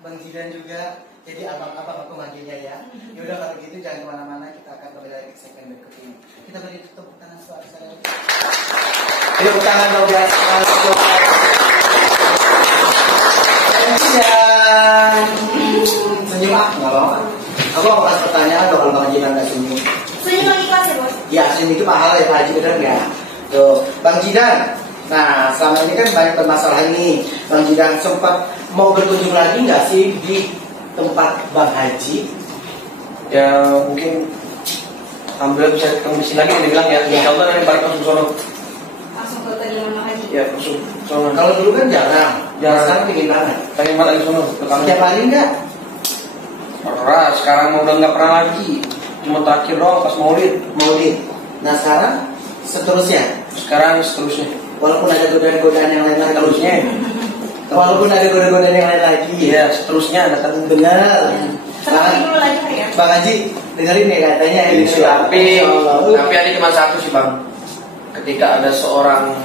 Bang Jidan juga jadi abang-abang aku manggilnya ya. Ya udah kalau gitu jangan kemana-mana, kita akan kembali lagi ke segmen berikut ini. Kita beri tepuk tangan suara saya. Tepuk tangan dong biar Jidan. Senyum ah, nggak mau. Aku mau kasih pertanyaan dong kalau Bang Jidan nggak senyum. Senyum lagi kelas ya bos? Ya senyum itu pahala ya Pak Haji, bener nggak? Tuh, Bang Jidan. Nah, selama ini kan banyak permasalahan nih. Bang Jidan sempat mau berkunjung lagi nggak sih di tempat Bang Haji? Ya mungkin alhamdulillah bisa ketemu di sini lagi yang dibilang ya. Insya Allah nanti balik langsung sono. Langsung ke tadi Bang Haji? Ya langsung sono. Kalau dulu kan jarang. Sekarang pengen banget. Pengen banget lagi sono. Setiap hari nggak? Pernah, sekarang udah nggak pernah lagi. Cuma terakhir doang pas maulid. Nah sekarang seterusnya. Sekarang seterusnya. Walaupun ada godaan-godaan yang lain lagi. Seterusnya. Walaupun ada godaan-godaan yang lain lagi. Iya, seterusnya ada kan. Benar. Seperti dulu lagi Pak ya? Bang Haji, dengerin nih katanya. Tapi ada cuma satu sih bang. Ketika ada seorang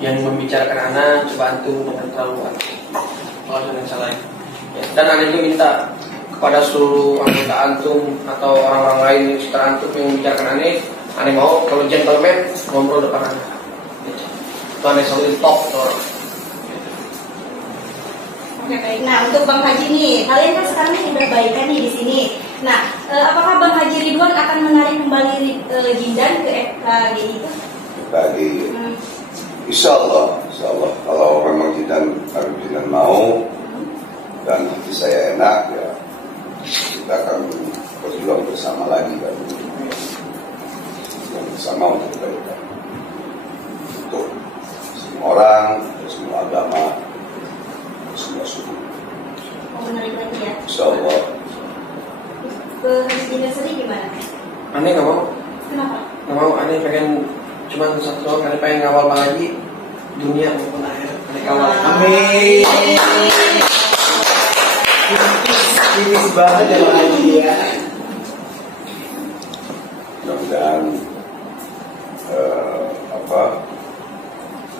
yang membicarakan anak, coba antum jangan terlalu kalau yang salah. Ya. Dan ada juga minta kepada seluruh anggota antum atau orang-orang lain yang sekitar antum yang membicarakan aneh mau kalau gentleman ngobrol depan anak. Itu aneh selalu top orang. Oke baik. Nah untuk Bang Haji nih, kalian kan sekarang ini udah baikan nih di sini. Nah, apakah Bang Haji Ridwan akan menarik kembali Jindan ke FKGI itu? Bagi Insya Allah kalau memang Jidan mau dan hati saya enak ya kita akan berjuang bersama lagi dan bersama untuk kebaikan untuk semua orang, untuk semua agama, untuk semua suku. Mau menarik lagi ya? Insya Allah. Ke Haji Jindan sendiri gimana? Aneh nggak mau? Kenapa? Nggak mau, aneh pengen cuma satu doang, aneh pengen ngawal Bang Haji dunia maupun akhirat. Aneh kawal. Amin. Ini banget ya Bang Haji ya. Mudah-mudahan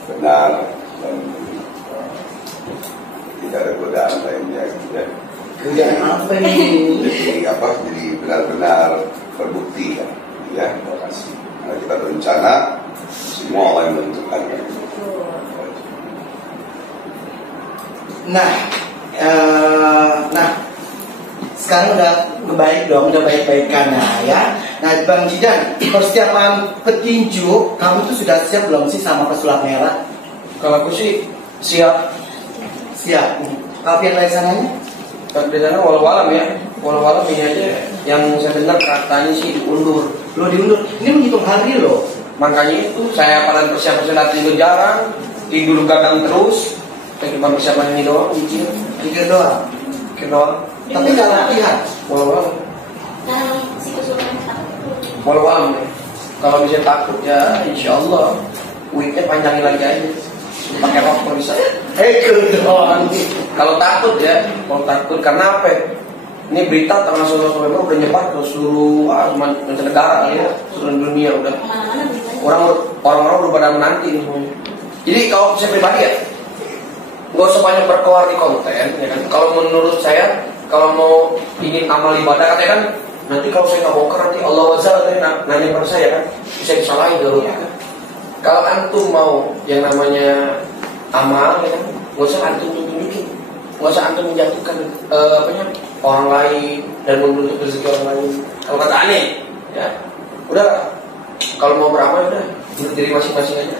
benar dan tidak ada godaan lainnya ya. Godaan apa ini? Jadi benar-benar terbukti ya. Terima kasih. Karena kita berencana semua Allah yang menentukan. Nah, sekarang udah baik dong, udah baik-baikan ya. Nah, Bang Jidan, persiapan petinju, kamu tuh sudah siap belum sih sama pesulap merah? Kalau aku sih siap. Siap. Kalau pihak lain sananya? Di sana walau-walam ya, walau-walam ini aja yang saya dengar katanya sih diundur. Lo diundur, ini menghitung hari loh. Makanya itu saya pada persiapan latihan jarang, tidur gadang terus. Saya cuma persiapan ini doang, Tiga doang. Tapi nggak latihan. Walau-walam. Nah, si kesulitan takut. Walau-walam ya. Kalau bisa takut ya, insya Allah weeknya panjangin lagi aja. Pakai rok kalau bisa. Doang. Kalau takut karena apa? Ini berita tanggal 11 November udah nyebar ke seluruh mancanegara ya, seluruh dunia udah. Kemana-mana beritanya. Orang-orang udah pada menanti ini semuanya. Jadi kalau saya pribadi ya, nggak usah banyak berkeluar di konten, ya kan? Kalau menurut saya, kalau mau ingin amal ibadah, katanya kan nanti kalau saya nggak bongkar nanti Allah Azza nanya pada saya kan, bisa disalahin dulu. Ya. Kalau antum mau yang namanya amal, ya kan? Nggak usah antum tunjukin, nggak usah antum menjatuhkan orang lain dan menutup rezeki orang lain. Kalau kata aneh, ya udah. Kalau mau beramal udah menurut diri masing-masing aja.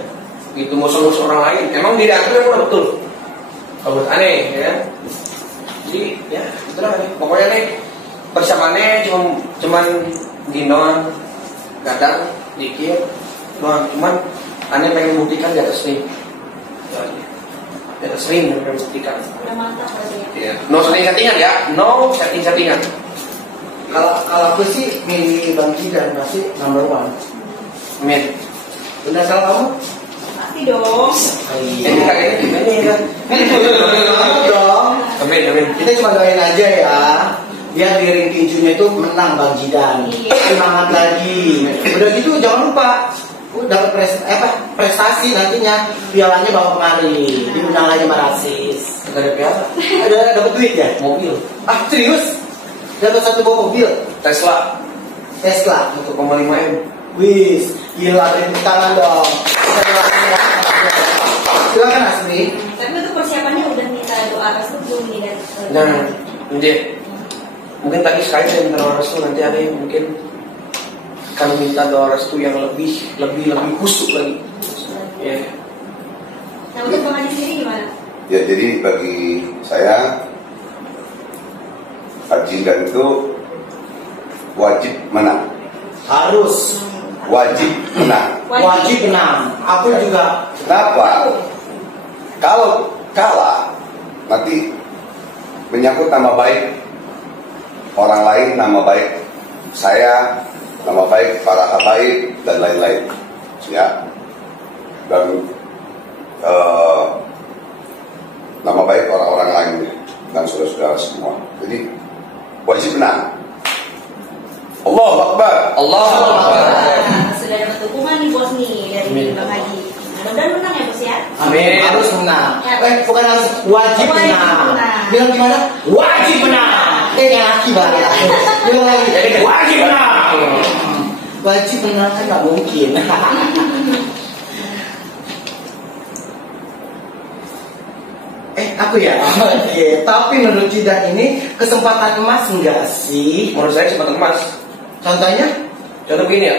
Gitu musuh-musuh orang lain. Emang diri antum yang betul. Kalau menurut aneh, ya. Jadi ya itulah nih. Pokoknya nih bersamaannya cuman gindoan, kadang dikit, doang. Cuman aneh pengen buktikan di atas ring. Di atas ring pengen buktikan. Udah mantap berarti ya. Ya. No setting-settingan ya, no setting-settingan. Kalau aku sih milih Bang Jidan masih number one. Amin. Benar salah kamu? Pasti dong. Ini kayaknya gimana ya? Dong. Amin. Kita cuma doain aja ya. Biar di ring tinjunya itu menang Bang Jidan. Semangat lagi. Udah gitu jangan lupa dapat prestasi nantinya pialanya bawa kemari. Diundang lagi Mbak Rasis. Gak ada piala. Ada dapat duit ya? Mobil. Ah serius? Dapat satu buah mobil Tesla. Tesla. 1,5 M. Wis, gila, tepuk tangan dong. Kita doakan ya. Silakan Asmi. Tapi untuk persiapannya udah minta doa restu belum nih dan Nah, nanti mungkin tadi sekali saya minta doa restu, nanti ada yang mungkin akan minta doa restu yang lebih khusyuk lagi. Ya. Nah untuk Bang Haji sendiri gimana? Ya jadi bagi saya Haji dan itu wajib menang. Harus Wajib menang. wajib menang. Aku juga. Kenapa? Kalau kalah nanti menyangkut nama baik orang lain, nama baik saya, nama baik para habaib dan lain-lain. Ya. Dan nama baik orang-orang lainnya dan saudara-saudara semua. Jadi wajib menang. Allahu Akbar. Allah. Sudah dapat dukungan nih bos nih dari Bang Haji. Mudah-mudahan menang ya bos ya. Amin. Harus menang. Ya. Bukan harus, wajib menang. Bilang gimana? Wajib menang. Yang laki banget. Bilang lagi. Wajib menang. Wajib menang kan nggak mungkin. Aku ya. Oke. Tapi menurut Jidan ini kesempatan emas enggak sih? Menurut saya kesempatan emas. Contohnya? Contoh begini ya.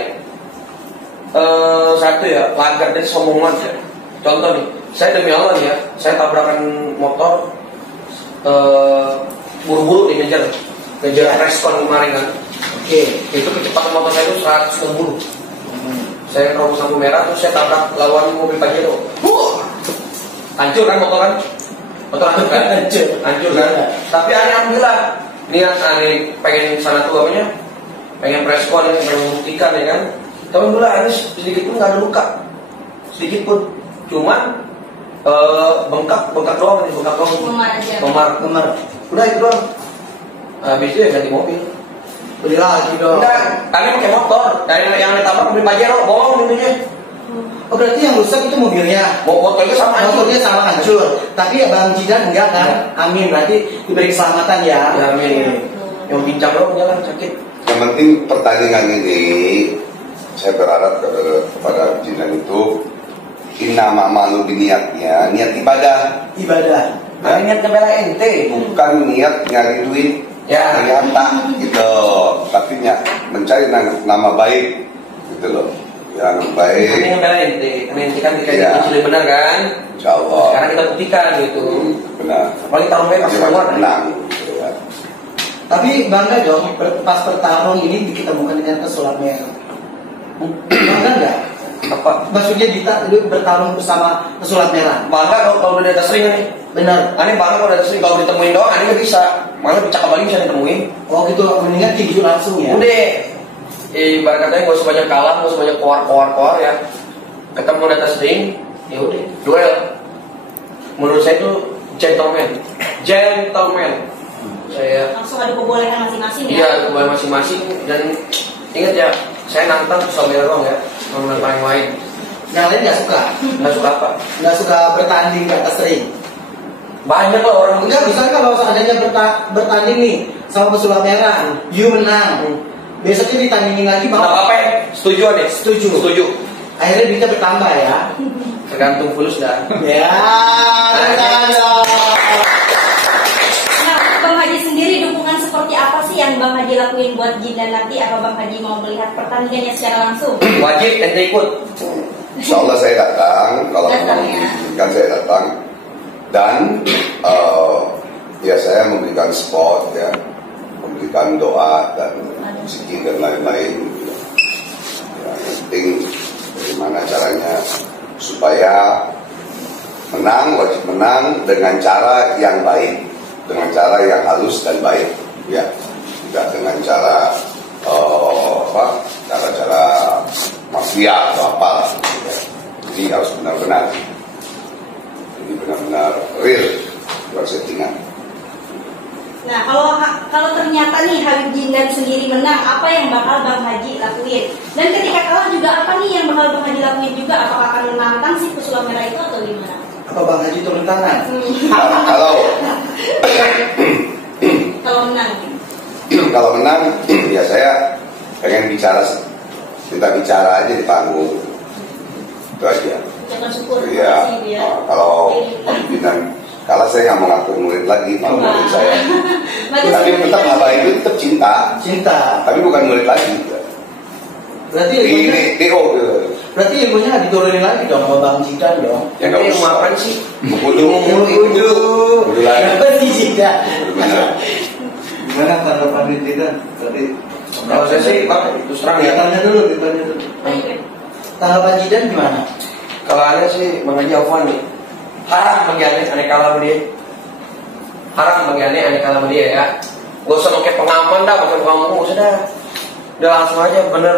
Satu ya, lagar dan sombong banget ya. Contoh nih, saya demi Allah nih ya, saya tabrakan motor buru-buru nih ngejar respon kemarin kan. Oke. Itu kecepatan motor saya itu 160. Saya terobos lampu merah, terus saya tabrak lawan mobil Pajero. Hancur kan motor kan? Motor hancur kan? Hancur kan? Tapi alhamdulillah niat aneh pengen sana tuh apanya? Pengen respon, pengen membuktikan ya kan? Tapi alhamdulillah aneh sedikit pun nggak ada luka, sedikit pun. Cuman bengkak doang nih, bengkak doang. Memar. Udah itu doang. Habis itu ya ganti mobil. Beli lagi dong. Udah, kami pakai motor. Dari yang ditabrak mobil Pajero, bohong intinya. Oh berarti yang rusak itu mobilnya. Motornya sama hancur. Motornya sama hancur. Tapi ya Bang Jidan enggak kan? Amin. Berarti diberi keselamatan ya. Ya, amin. Yang bincang doang jalan sakit. Yang penting pertandingan ini saya berharap kepada Jidan itu inama malu niatnya, niat ibadah. Ibadah. Ada niat ngebela ente. Bukan niat nyari duit. Ya. Nyata gitu. Tapi mencari nama baik gitu loh. Yang baik. Ini ngebela ente. Karena ente kan dikasih Ya. kunci benar kan. Insya Allah. Sekarang kita buktikan gitu. Benar. Apalagi tarung bebas Jadi keluar. menang. Gitu ya. Tapi bangga dong pas bertarung ini diketemukan dengan pesulap merah. Bangga nggak? Apa? Maksudnya bertarung bersama pesulap merah. Bangga kalau udah ada sering nih. Benar. Aneh bangga kalau udah sering. Kalau ditemuin doang, aneh nggak bisa. Malah dicakap lagi bisa ditemuin. Oh gitu, mendingan tinju langsung ya. Udah. Ibarat katanya gak usah banyak kalah, gak usah banyak koar ya. Ketemu data sering, ya udah duel. Menurut saya itu gentleman. Saya Langsung ada kebolehan masing-masing ya. iya kembali masing-masing dan ingat ya, saya nantang susah doang ya, menantang yang lain. Yang lain nggak suka. Nggak suka apa? Nggak suka bertanding di atas ring. Banyak lah orang. Enggak, misalnya kalau seandainya bertanding nih sama pesulap merah, you menang. Besoknya ditandingin lagi, Nggak mau? apa-apa ya? Setuju nih? Setuju. Akhirnya duitnya bertambah ya. Tergantung fulus dah. Ya, ada. Nah, Bang Haji sendiri dukungan seperti apa sih yang Bang Haji lakuin buat Jidan nanti? Apa Bang Haji mau melihat pertandingannya secara langsung? Wajib ente ikut. Insya Allah saya datang. Kalau Datang, memang ya. diizinkan saya datang. Dan ya saya memberikan spot ya, memberikan doa dan zikir dan lain-lain. Ya, yang penting bagaimana caranya supaya menang, wajib menang dengan cara yang baik, dengan cara yang halus dan baik, ya, tidak dengan cara cara-cara mafia atau apa. Ya. Jadi harus benar-benar, jadi benar-benar real, bukan settingan. Nah, kalau ternyata nih Habib Jindan sendiri menang, apa yang bakal Bang Haji lakuin? Dan ketika kalah juga apa nih yang bakal Bang Haji lakuin juga? Apakah akan menantang si pesulap merah itu atau gimana? Apa Bang Haji turun tangan? Kalau menang. Kalau menang, ya saya pengen bicara, kita bicara aja di panggung. Itu aja. Ucapan syukur. Iya. Kalau pimpinan, kalau saya nggak mengatur murid lagi, mau murid saya. Tapi tetap abah itu tetap cinta. Cinta. Tapi bukan murid lagi. Berarti Di DO. berarti ilmunya diturunin lagi dong sama Bang Jidan dong. Ya nggak Ini usah. apaan sih? Kudu. Kudu lagi. Apa sih Jidan? Gimana tanggapan Jidan tadi? Kalau saya sih, Bang, terus terang ya. Ditanya dulu. Tanggapan Jidan gimana? Kalau aneh sih mengaji Afwan nih. Haram bagi aneh kalah sama dia. Haram bagi aneh kalah sama dia ya. Gak usah pakai pengaman dah, pakai pengaman gak usah dah. Udah langsung aja, bener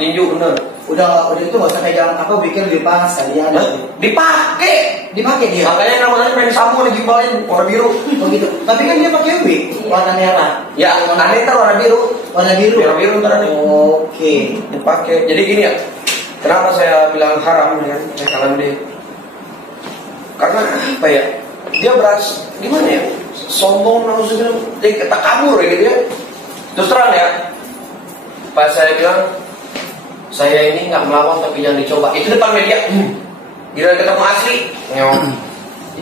tinju bener. Udah itu nggak usah pegang apa bikin lipas kalian. Dipakai. Dipakai dia. Makanya namanya main sabu digimbalin warna biru. Oh gitu. Tapi kan dia pakai wig warna merah. Ya, aneh ntar warna biru. Warna biru. Biru ntar aneh. Oke. Dipakai. Jadi gini ya. Kenapa saya bilang haram ya kan? Saya kalah dia. Karena apa ya? Dia beras gimana ya? Sombong maksudnya tak kabur ya gitu ya. Terus terang ya. Pas saya bilang saya ini nggak melawan tapi jangan dicoba. Itu depan media. Gila ketemu asli.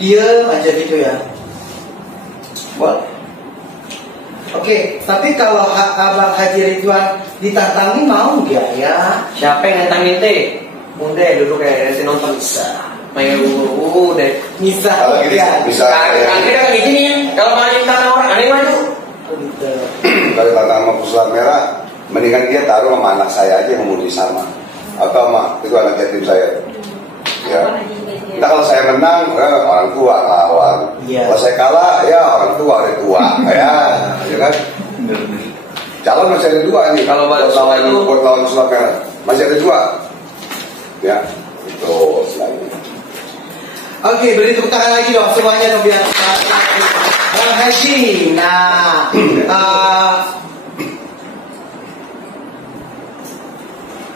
Dia aja gitu ya. Boleh. Oke, tapi kalau Abang Haji Ridwan ditantangi mau nggak ya? Siapa yang nantangin teh? Udah dulu kayak si nonton bisa. Main deh. Bisa. Kalau gitu ya. bisa. Akhirnya kan izinin. Kalau mau tantang orang aneh maju. Gitu. Kalau tantang sama pesulap merah, mendingan dia taruh sama anak saya aja yang umurnya sama. Atau sama itu anak yatim saya. Ya. Nah kalau saya menang, orang tua lawan. Iya. Kalau saya kalah, ya orang tua ada tua. Ya kan? Calon masih ada dua nih. Kalau buat lawan pesulap merah masih ada dua. Ya, itu selain. Oke, beri tepuk tangan lagi dong semuanya dong biar Bang Haji. Nah,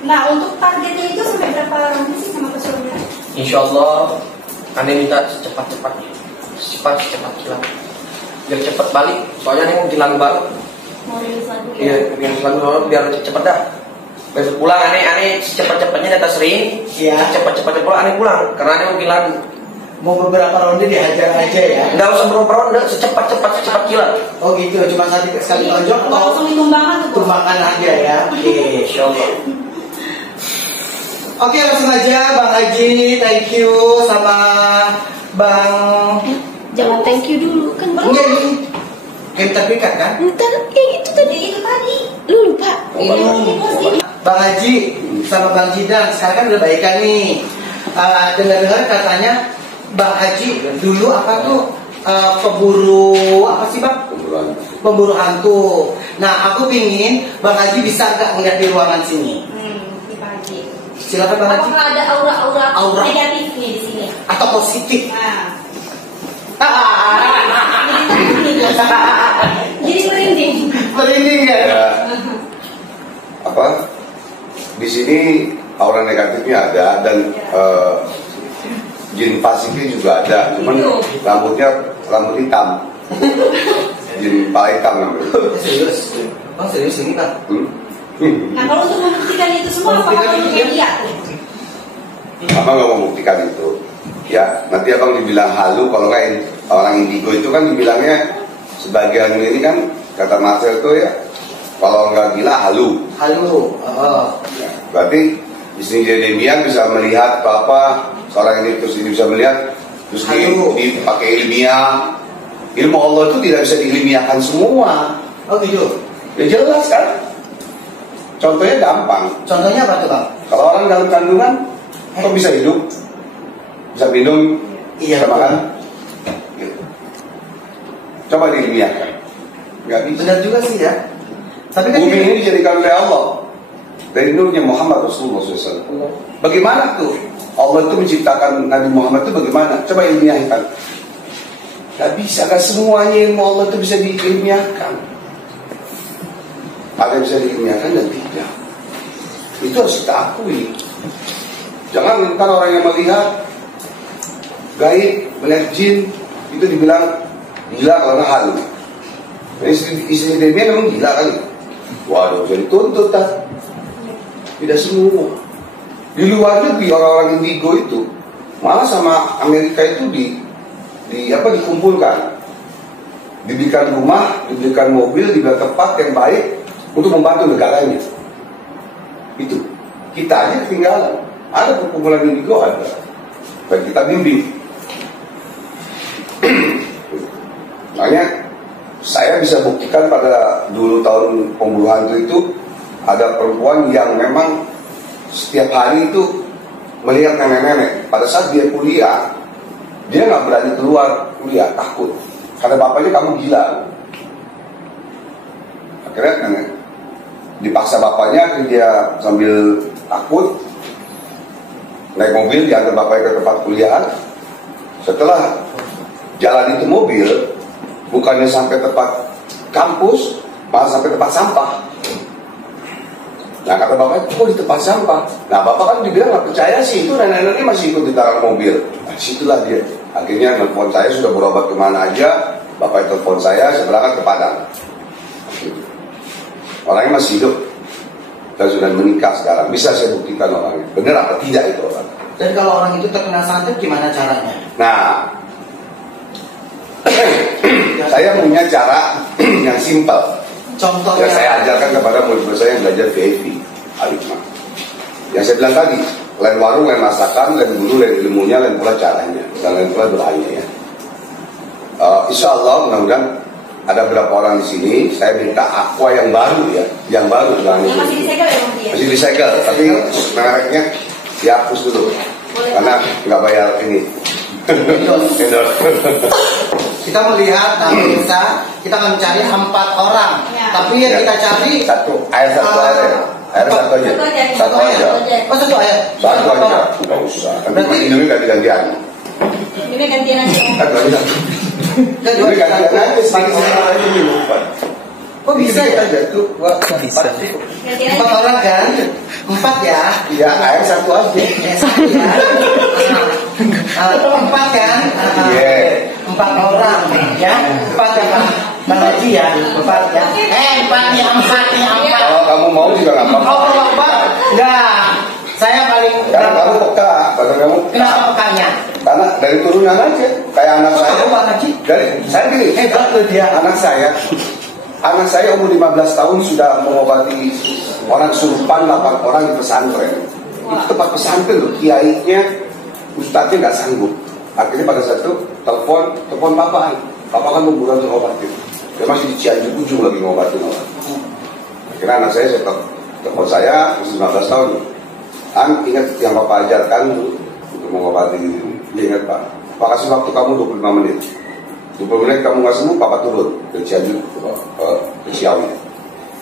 Nah, untuk targetnya itu sampai berapa round sih sama pesulapnya? Insya Allah, Anda minta secepat-cepatnya, secepat kilang, biar cepat balik. Soalnya ini mau bikin lagu baru. Mau rilis lagu ya? Iya, bikin lagu baru biar cepet dah. Besok pulang aneh secepat-cepatnya data sering. Iya. Cepat-cepatnya pulang aneh pulang, karena aneh mau bikin lagu. mau beberapa ronde dihajar aja ya. Nggak usah berapa ronde, secepat kilat. Oh gitu, cuma sekali tonjok atau langsung ditumbangkan tuh. tumbakan aja ya. Oke. Insya Allah. Oke, langsung aja Bang Haji, thank you sama Bang. Jangan thank you dulu kan belum. Enggak ini game terpikat kan? Ntar itu tadi lu lupa. Ini Bang Haji sama Bang Jidan sekarang kan udah baikan nih. Dengar-dengar katanya Bang Haji dulu apa tuh pemburu apa sih Bang? Pemburu hantu. Nah aku pingin Bang Haji bisa nggak ngeliat di ruangan sini? Di Bang Haji. Silakan Bang Haji. Apakah ada aura Aura. negatif nih di sini? Atau positif? Nah. Jadi merinding. Merinding ya? Ya, apa? Di sini aura negatifnya ada dan jin pasiknya juga ada, cuman rambut hitam. Jin pala hitam namanya. Serius? Oh serius ini Kak? Nah kalau untuk membuktikan itu semua apakah perlu media? Abang nggak mau membuktikan itu. Ya, nanti abang dibilang halu. Kalau nggak orang indigo itu kan dibilangnya sebagian ini kan kata Marcel itu ya, kalau nggak gila halu. Halo. Ya, berarti di sini Jeremiah bisa melihat apa seorang ini terus ini bisa melihat terus dipakai ilmiah. Ilmu Allah itu tidak bisa diilmiahkan semua. Oh gitu. Ya jelas kan. Contohnya gampang. Contohnya apa tuh Bang? Kalau orang dalam kandungan kok bisa hidup, bisa minum, Iya, bisa makan. Gitu. Coba diilmiahkan. Nggak bisa. Benar juga sih ya. Tapi kan Bumi ini dijadikan oleh Allah dari nurnya Muhammad Rasulullah SAW. Bagaimana tuh Allah itu menciptakan Nabi Muhammad itu bagaimana? Coba ilmiahkan. Gak bisa, gak semuanya ilmu Allah itu bisa diilmiahkan. Ada yang bisa diilmiahkan dan tidak. Itu harus kita akui. Jangan ntar orang yang melihat gaib, melihat jin, itu dibilang gila kalau nggak halu. Istri Demian memang gila kali. Waduh, jadi tuntut kan? Tidak semua. Di luar negeri orang-orang indigo itu malah sama Amerika itu dikumpulkan, diberikan rumah, diberikan mobil, diberikan tempat yang baik untuk membantu negaranya. Itu kita aja ketinggalan. Ada perkumpulan indigo ada, baik kita bimbing. Makanya saya bisa buktikan pada dulu tahun pembunuhan itu ada perempuan yang memang setiap hari itu melihat nenek-nenek. Pada saat dia kuliah, dia nggak berani keluar kuliah, takut. Karena bapaknya, kamu gila. Akhirnya nenek dipaksa bapaknya, dia sambil takut naik mobil, diantar bapaknya ke tempat kuliah. Setelah jalan itu mobil, bukannya sampai tempat kampus, malah sampai tempat sampah. Nah kata bapaknya, kok di tempat sampah? Nah bapak kan dibilang nggak percaya sih, itu nenek-nenek masih ikut di tarang mobil. Nah situlah dia. Akhirnya telepon saya, sudah berobat kemana aja. Bapak telepon saya berangkat ke Padang. Orangnya masih hidup dan sudah menikah sekarang. Bisa saya buktikan orangnya, benar apa tidak itu orang. Dan kalau orang itu terkena santet, gimana caranya? Nah, saya punya cara yang simpel. Contohnya Yang saya ajarkan kepada murid-murid saya yang belajar VIP Al-Hikmah. Yang saya bilang tadi, lain warung, lain masakan, lain guru, lain ilmunya, lain pula caranya, dan lain pula doanya ya. Insya Allah mudah-mudahan ada beberapa orang di sini. Saya minta aqua yang baru ya, yang baru jangan Yang masih disegel ya Bang? masih disegel, tapi mereknya dihapus dulu. Boleh. Karena nggak bayar ini. Endorse. kita melihat, nah pemirsa, kita akan mencari 4 orang. Ya. Tapi yang kita cari Satu air satu air. Air satu aja. Satu aja. Oh, satu ayat. Satu aja. Nggak usah. Nanti minumnya ganti-gantian. Ini gantian aja. Satu aja. Minumnya gantian aja. Sedikit-sedikit aja minum. Kok bisa ya? Aja tuh. Gantian 4 aja. orang kan? 4 ya? Ya air satu aja. Satu ya. 4 kan? Iya. 4 orang ya. 4 ya Bang Haji ya. 4 ya. 4 nih, 4 nih, 4. Kalau kamu mau juga nggak apa-apa. Oh, Bapak? Enggak. Saya paling Karena kamu peka, badan kamu. kenapa pekanya? Karena dari turunan aja, kayak anak Kok saya. tahu Bang Haji? Dari saya gini, Hebat loh dia. anak saya umur 15 tahun sudah mengobati orang kesurupan 8 orang di pesantren. Itu tempat pesantren loh, kiainya, ustadznya nggak sanggup. Akhirnya pada saat itu telepon papa kan mau bulan untuk ngobatin. Dia masih di Cianjur ujung lagi ngobatin orang. Akhirnya anak saya telepon saya, masih 15 tahun. Ingat yang bapak ajarkan untuk mengobati ini. Dia ingat pak kasih waktu kamu 25 menit. 20 menit kamu nggak sembuh, papa turun ke Cianjur ke Ciawi.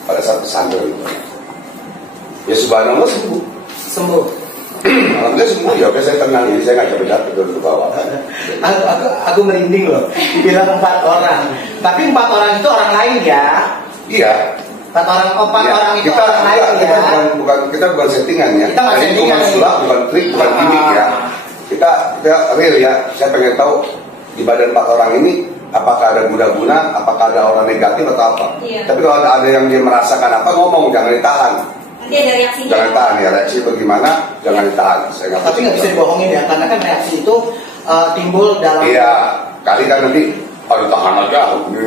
Pada saat pesantren itu. Ya subhanallah sembuh. Alhamdulillah sembuh ya, oke saya tenang, jadi saya nggak capek-capek turun ke bawah. Aku merinding loh. Dibilang 4 orang. Tapi 4 orang itu orang lain ya. Iya. 4 orang itu kita, orang lain kita ya. kita bukan settingan ya. Kita nggak Ini settingan. bukan sulap, bukan trik, bukan gimmick ya. Kita real ya. Saya pengen tahu di badan 4 orang ini apakah ada guna-guna, apakah ada orang negatif atau apa. Iya. Tapi kalau ada yang dia merasakan apa, ngomong, jangan ditahan. Nanti ada reaksinya. Jangan tahan ya, reaksi bagaimana, jangan ditahan. Saya Tapi nggak bisa dibohongin ya, karena kan reaksi itu timbul dalam. Iya, kali kan nanti tahan aja, gini.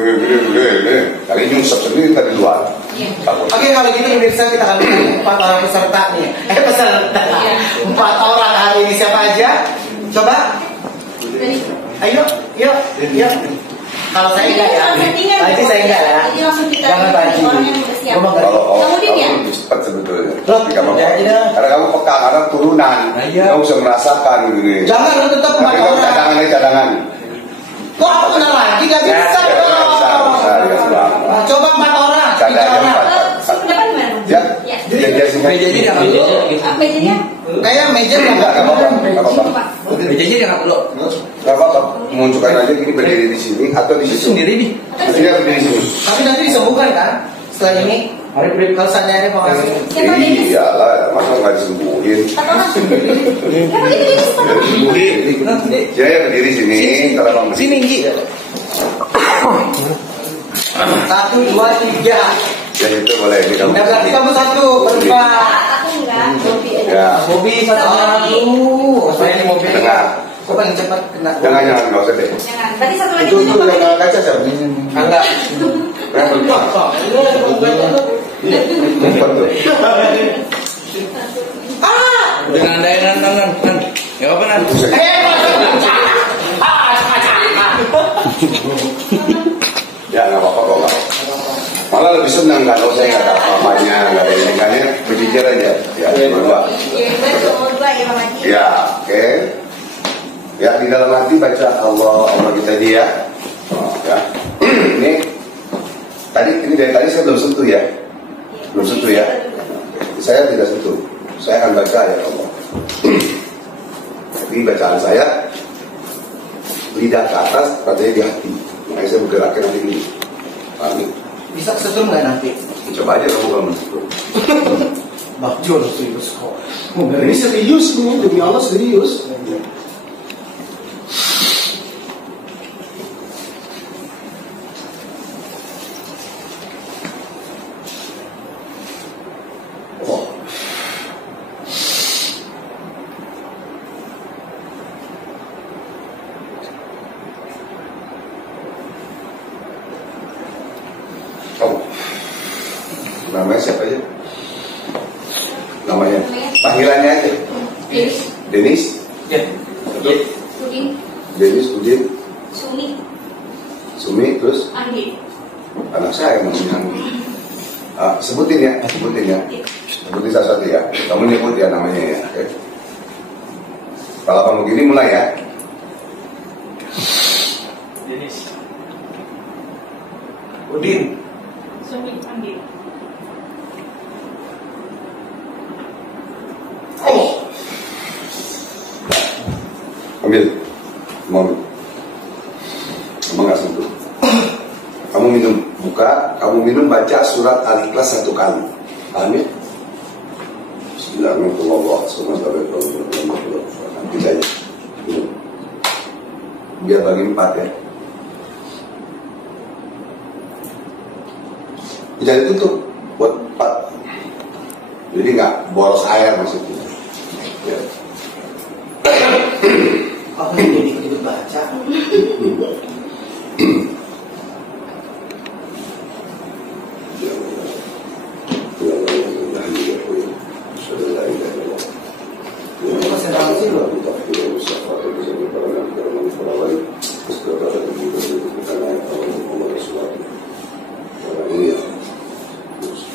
Kali nyungsep sendiri tadi luar. Iya. Oke, kalau gitu pemirsa kita akan pilih 4 orang peserta nih. Peserta. Iya. 4 orang hari ini siapa aja? Coba. Ayo. Kalau saya enggak ya. Haji saya enggak ya. Jadi langsung kita Jangan Haji. orang yang udah siap. Gua mau Kalau Kamu Din ya? lebih cepat sebetulnya. Loh, Tapi nggak apa-apa. ya, ya. Karena kamu peka, karena turunan. Nah, iya. Kamu bisa merasakan gini. Jangan lu tetap 4 Tapi kalau orang. cadangan. Kok aku kenal lagi? Gak bisa Ya, dong. bisa. Nah, coba 4 orang. Canda 3 aja, orang. Pak. Si pendapat gimana? Ya. Ya. Mejanya jangan dulu. Mejanya? Kayak meja Enggak apa-apa. Nggak apa-apa. Mejanya jangan dulu. Nggak apa-apa. Menunjukkan aja gini berdiri di sini atau di situ. Sendiri nih. Artinya berdiri di sini. Tapi nanti disembuhkan kan? Setelah ini Kalau saya ini mau kasih. Siapa Denis? Iyalah, masa nggak disembuhin? Atau kan? Ya begitu Denis. Saya yang berdiri sini, kalau bang Sini, Gi. 1, 2, 3. ya itu boleh di kamu. Nah, berarti kamu 1 berdua. Aku enggak, Bobby aja. Ya, Bobby 1. Saya ini mobil. Tengah. Kok paling cepat kena. jangan nggak usah deh. Jangan. Berarti satu lagi Itu tuh tuh yang kaca siapa? Enggak. Nah, berdua. Empat tuh. Dengan daya tangan. Ya apa nanti? Ya nggak apa-apa kok nggak. Malah lebih senang kalau saya nggak ada apa-apanya, nggak ada ini kan ya, berjijir aja. Ya, berdua. Iya, betul. Dua ya Bang Haji. Ya, oke. Ya di dalam hati baca Allah kita dia. Oh, ya. Ini tadi ini dari tadi saya belum sentuh ya. Belum sentuh ya. Saya tidak sentuh. Saya akan baca ya Allah. Jadi bacaan saya lidah ke atas, padanya di hati. Makanya saya bergerakkan nanti ini. Paham? Bisa kesetrum nggak nanti? Coba aja kamu kalau mensentuh. Bang Jol serius kok. Ini serius nih, demi Allah serius. Kamu namanya siapa aja? Namanya panggilannya aja. Denis, Denis. Ya. Betul. Udin, Denis, Udin, Sumi, Sumi, terus Andi. anak saya namanya Andi. Sebutin ya. Sebutin satu-satu ya. Kamu nyebut ya namanya ya. Oke. Kalau kamu gini mulai ya. Denis. Udin. Sumi, Andi. Ambil. Mau. Kamu nggak sentuh. Kamu minum. Buka. Kamu minum baca surat Al-Ikhlas 1 kali. Paham ya? Bismillahirrahmanirrahim. Nanti saja. Minum. Biar bagi 4 ya. Jangan tutup. Buat 4. Jadi nggak boros air maksudnya. Ya. Aku ini ikut baca.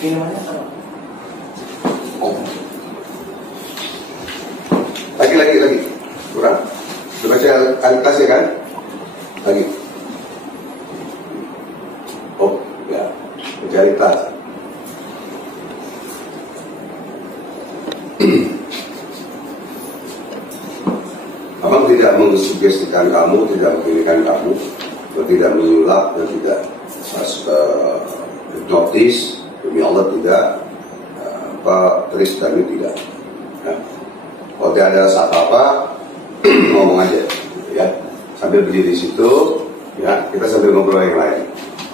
Minumannya apa? Lagi. Kurang. Sudah baca Al-Ikhlas ya kan? Lagi. Oh, ya. Baca Al-Ikhlas. Abang tidak menggestikan kamu, tidak memilihkan kamu, tidak menyulap dan tidak hipnotis. Demi Allah tidak teris dan tidak. Ya. Kalau tidak ada rasa apa-apa, ngomong aja, ya. Sambil berdiri di situ, ya. Kita sambil ngobrol yang lain.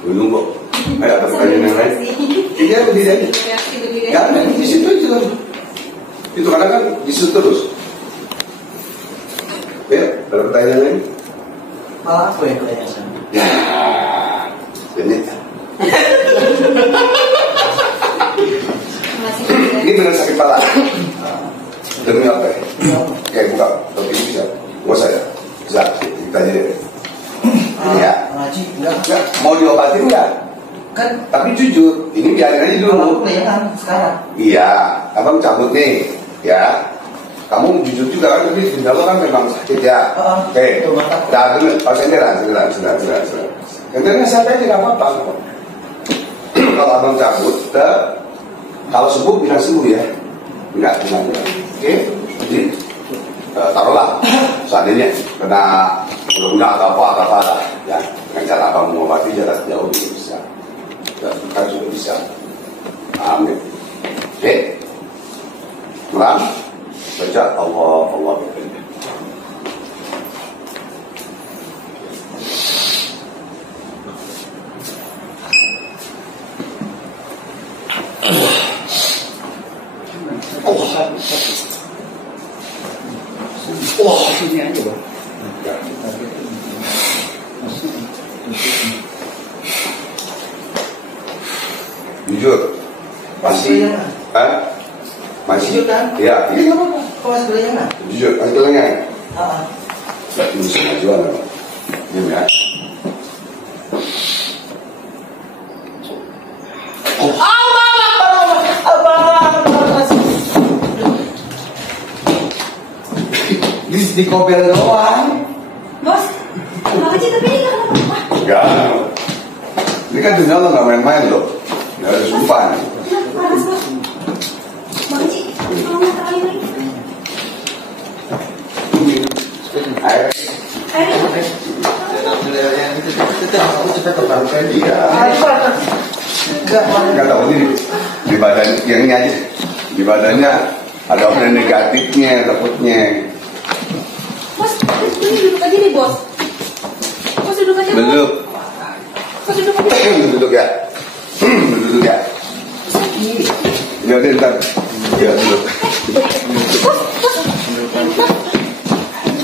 Nunggu. Ayo ada pertanyaan yang lain. Iya berdiri aja. Ya, di situ aja. Itu karena kan di situ terus. Ya, ada pertanyaan lain? Malah aku yang kelihatan. Ya. Ini. Ini benar sakit kepala. Demi apa ya? Kayak buka topi ini bisa. Gua saya. Bisa. Kita aja deh. Ya. Ngaji enggak? Enggak. Mau diobatin enggak? Kan Tapi jujur, ini biarin aja kalau dulu. kelihatan sekarang. Iya, abang cabut nih, ya. Kamu jujur juga kan, tapi di dalam kan memang sakit ya. Oke. Dah dulu, senderan. Senderan santai aja nggak apa-apa. Kalau abang cabut, kalau sembuh bilang sembuh ya. Bilang. Oke. Jadi taruhlah seandainya kena undang atau apa ya, dengan cara abang mengobati jarak jauh juga bisa. Dan kan juga bisa. Amin. Oke. Pelan. Baca Allah. Sini aja bang. Jujur. Masih. Masih. Jujur kan? Ya. Iya nggak apa-apa. Kau masih belajar Jujur. Masih belajar. Heeh. Ini kemajuan. Diam ya. Di kobel doang. Bos, Bang Haji tapi ini nggak apa-apa. Enggak. Ini kan dunia lo nggak main-main loh. Nggak ada sumpah. Panas bos. Bang Haji, mau terlalu lagi. Air. Aku cepat terbarukan. Iya. Enggak. Nggak tahu ini di badan yang ini aja. Di badannya ada orang negatifnya, takutnya. Bos, ini duduk aja nih bos. Bos duduk aja. Duduk. Bos duduk aja. Duduk ya. Duduk ya. Ya udah ntar. Ya duduk.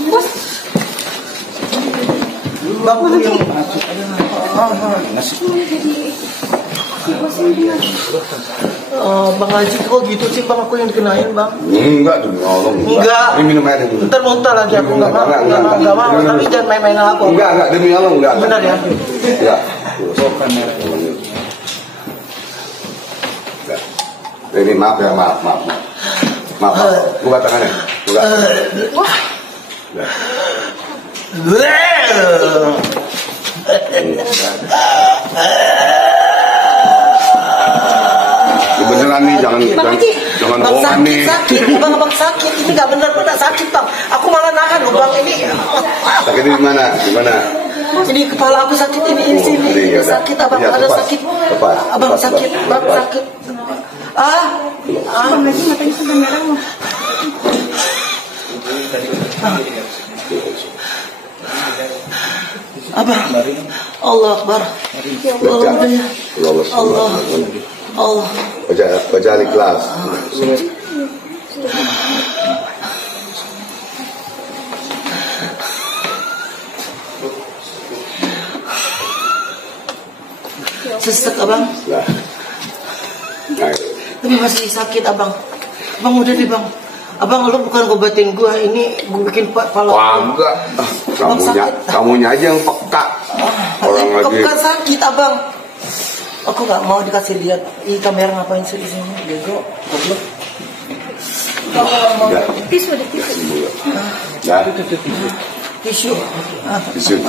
Bos, Bang yang Bang Haji kok gitu sih bang, aku yang dikenain bang. Enggak dulu, Enggak. Ini minum air dulu. Ntar muntah lagi aku nggak mau. Tapi jangan main-main sama aku. Enggak, demi Allah enggak. Benar ya? Ya. Ini maaf ya, maaf. Buka tangannya. Buka. Beneran nih, jangan bohongan nih. Sakit, bang sakit. Ini nggak benar-benar sakit bang. Aku malah nahan loh bang ini. Sakit di mana? Di mana? Jadi kepala aku sakit ini sini. Iya, Sakit abang iya, ada lepas. sakit. Lepas. Abang Lepas, sakit, lepas. bang Lepas. sakit. Bang Haji matanya sudah merah loh. Abang, Allah Akbar. Allah. Baca Al-Ikhlas. Sesek abang. Lah. Tapi masih sakit abang. Abang udah deh bang. Abang lu bukan ngobatin gua, ini gua bikin pala. Wah, enggak. Kamunya aja yang peka. Orang lagi. Bukan sakit abang. Aku nggak mau dikasih lihat. Ih kamera ngapain sih di sini? Bego, goblok. Enggak. Tisu ada tisu. Ya. Tisu. Tisu.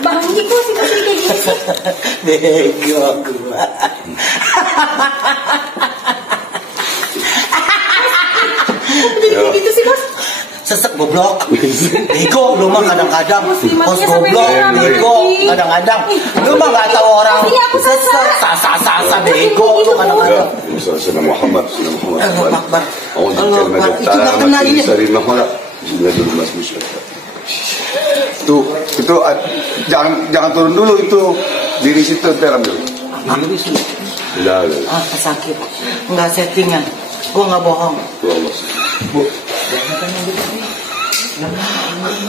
Bang Haji kok sih kayak gini sih? Bego gua. Jadi gitu sih bos. Sesek goblok. Bego lu mah kadang-kadang. Bos Muslimatnya sampai goblok, merah, bego Haji. kadang-kadang. Lu mah enggak tahu orang Pasti aku sesek sasa bego lu Enggak. kadang-kadang. Sunnah Muhammad. Allah Akbar. Allah Allah Akbar. Itu enggak kena ini. Itu jangan turun dulu itu diri situ teram dulu. Udah. Sakit. Enggak settingan. Gua enggak bohong.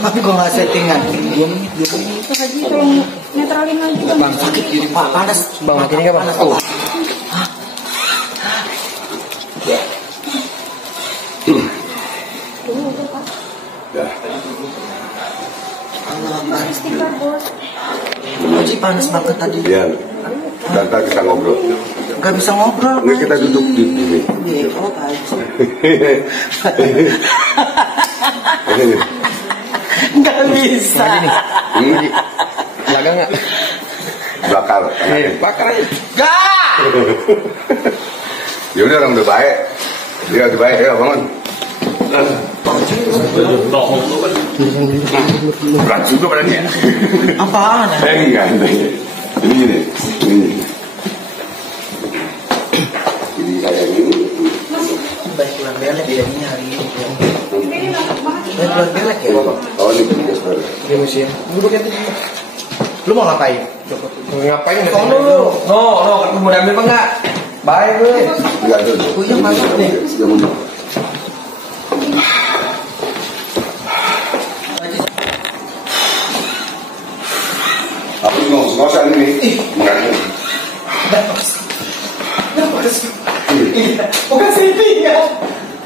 Tapi gua nggak settingan. Bang Haji tolong netralin lagi bang. Sakit ini pak panas. Bang, mati ini kapan? Panas. Ya. Istighfar bos. Haji panas banget tadi. Ya. Nanti kita ngobrol. Gak bisa ngobrol. Nggak, kita duduk di sini. Bego Haji. Gak bisa. Laga nggak? Bakar. Bakar aja. Gak. Ya udah orang udah baik. Dia udah baik ya bangun. Berat juga badannya. Apaan? Enggak. Ini. Jadi saya ini. Baik pulang belek ya ini hari ini. Ini masuk banget. Baik pulang belek ya. Oh ini tugas baru. Di museum. Duduk ya. Lu mau ngapain? Ngapain nggak? Sono lu. No, mau ambil apa enggak? Baik gue. Enggak ada. Oh iya masuk nih. Sudah mundur. Aku ngos-ngosan ini. Mengaku. Bukan settingan.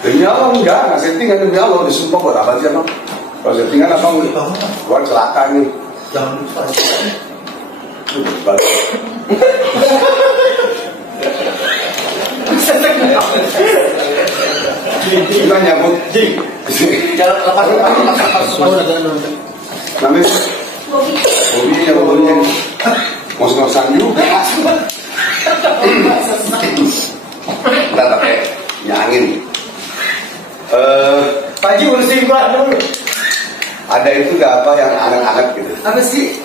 Demi Allah enggak settingan demi Allah disumpah buat apa sih emang? Kalau settingan apa mau? Buat celaka nih. Jangan lupa. Balik. Kita nyambut. Jangan lepas. Namanya Bobi. Bobi yang mobilnya ngos-ngosan juga. Kita pakai angin. Pak Haji urusin gua dulu. Ada itu nggak apa yang anak-anak gitu? Apa sih?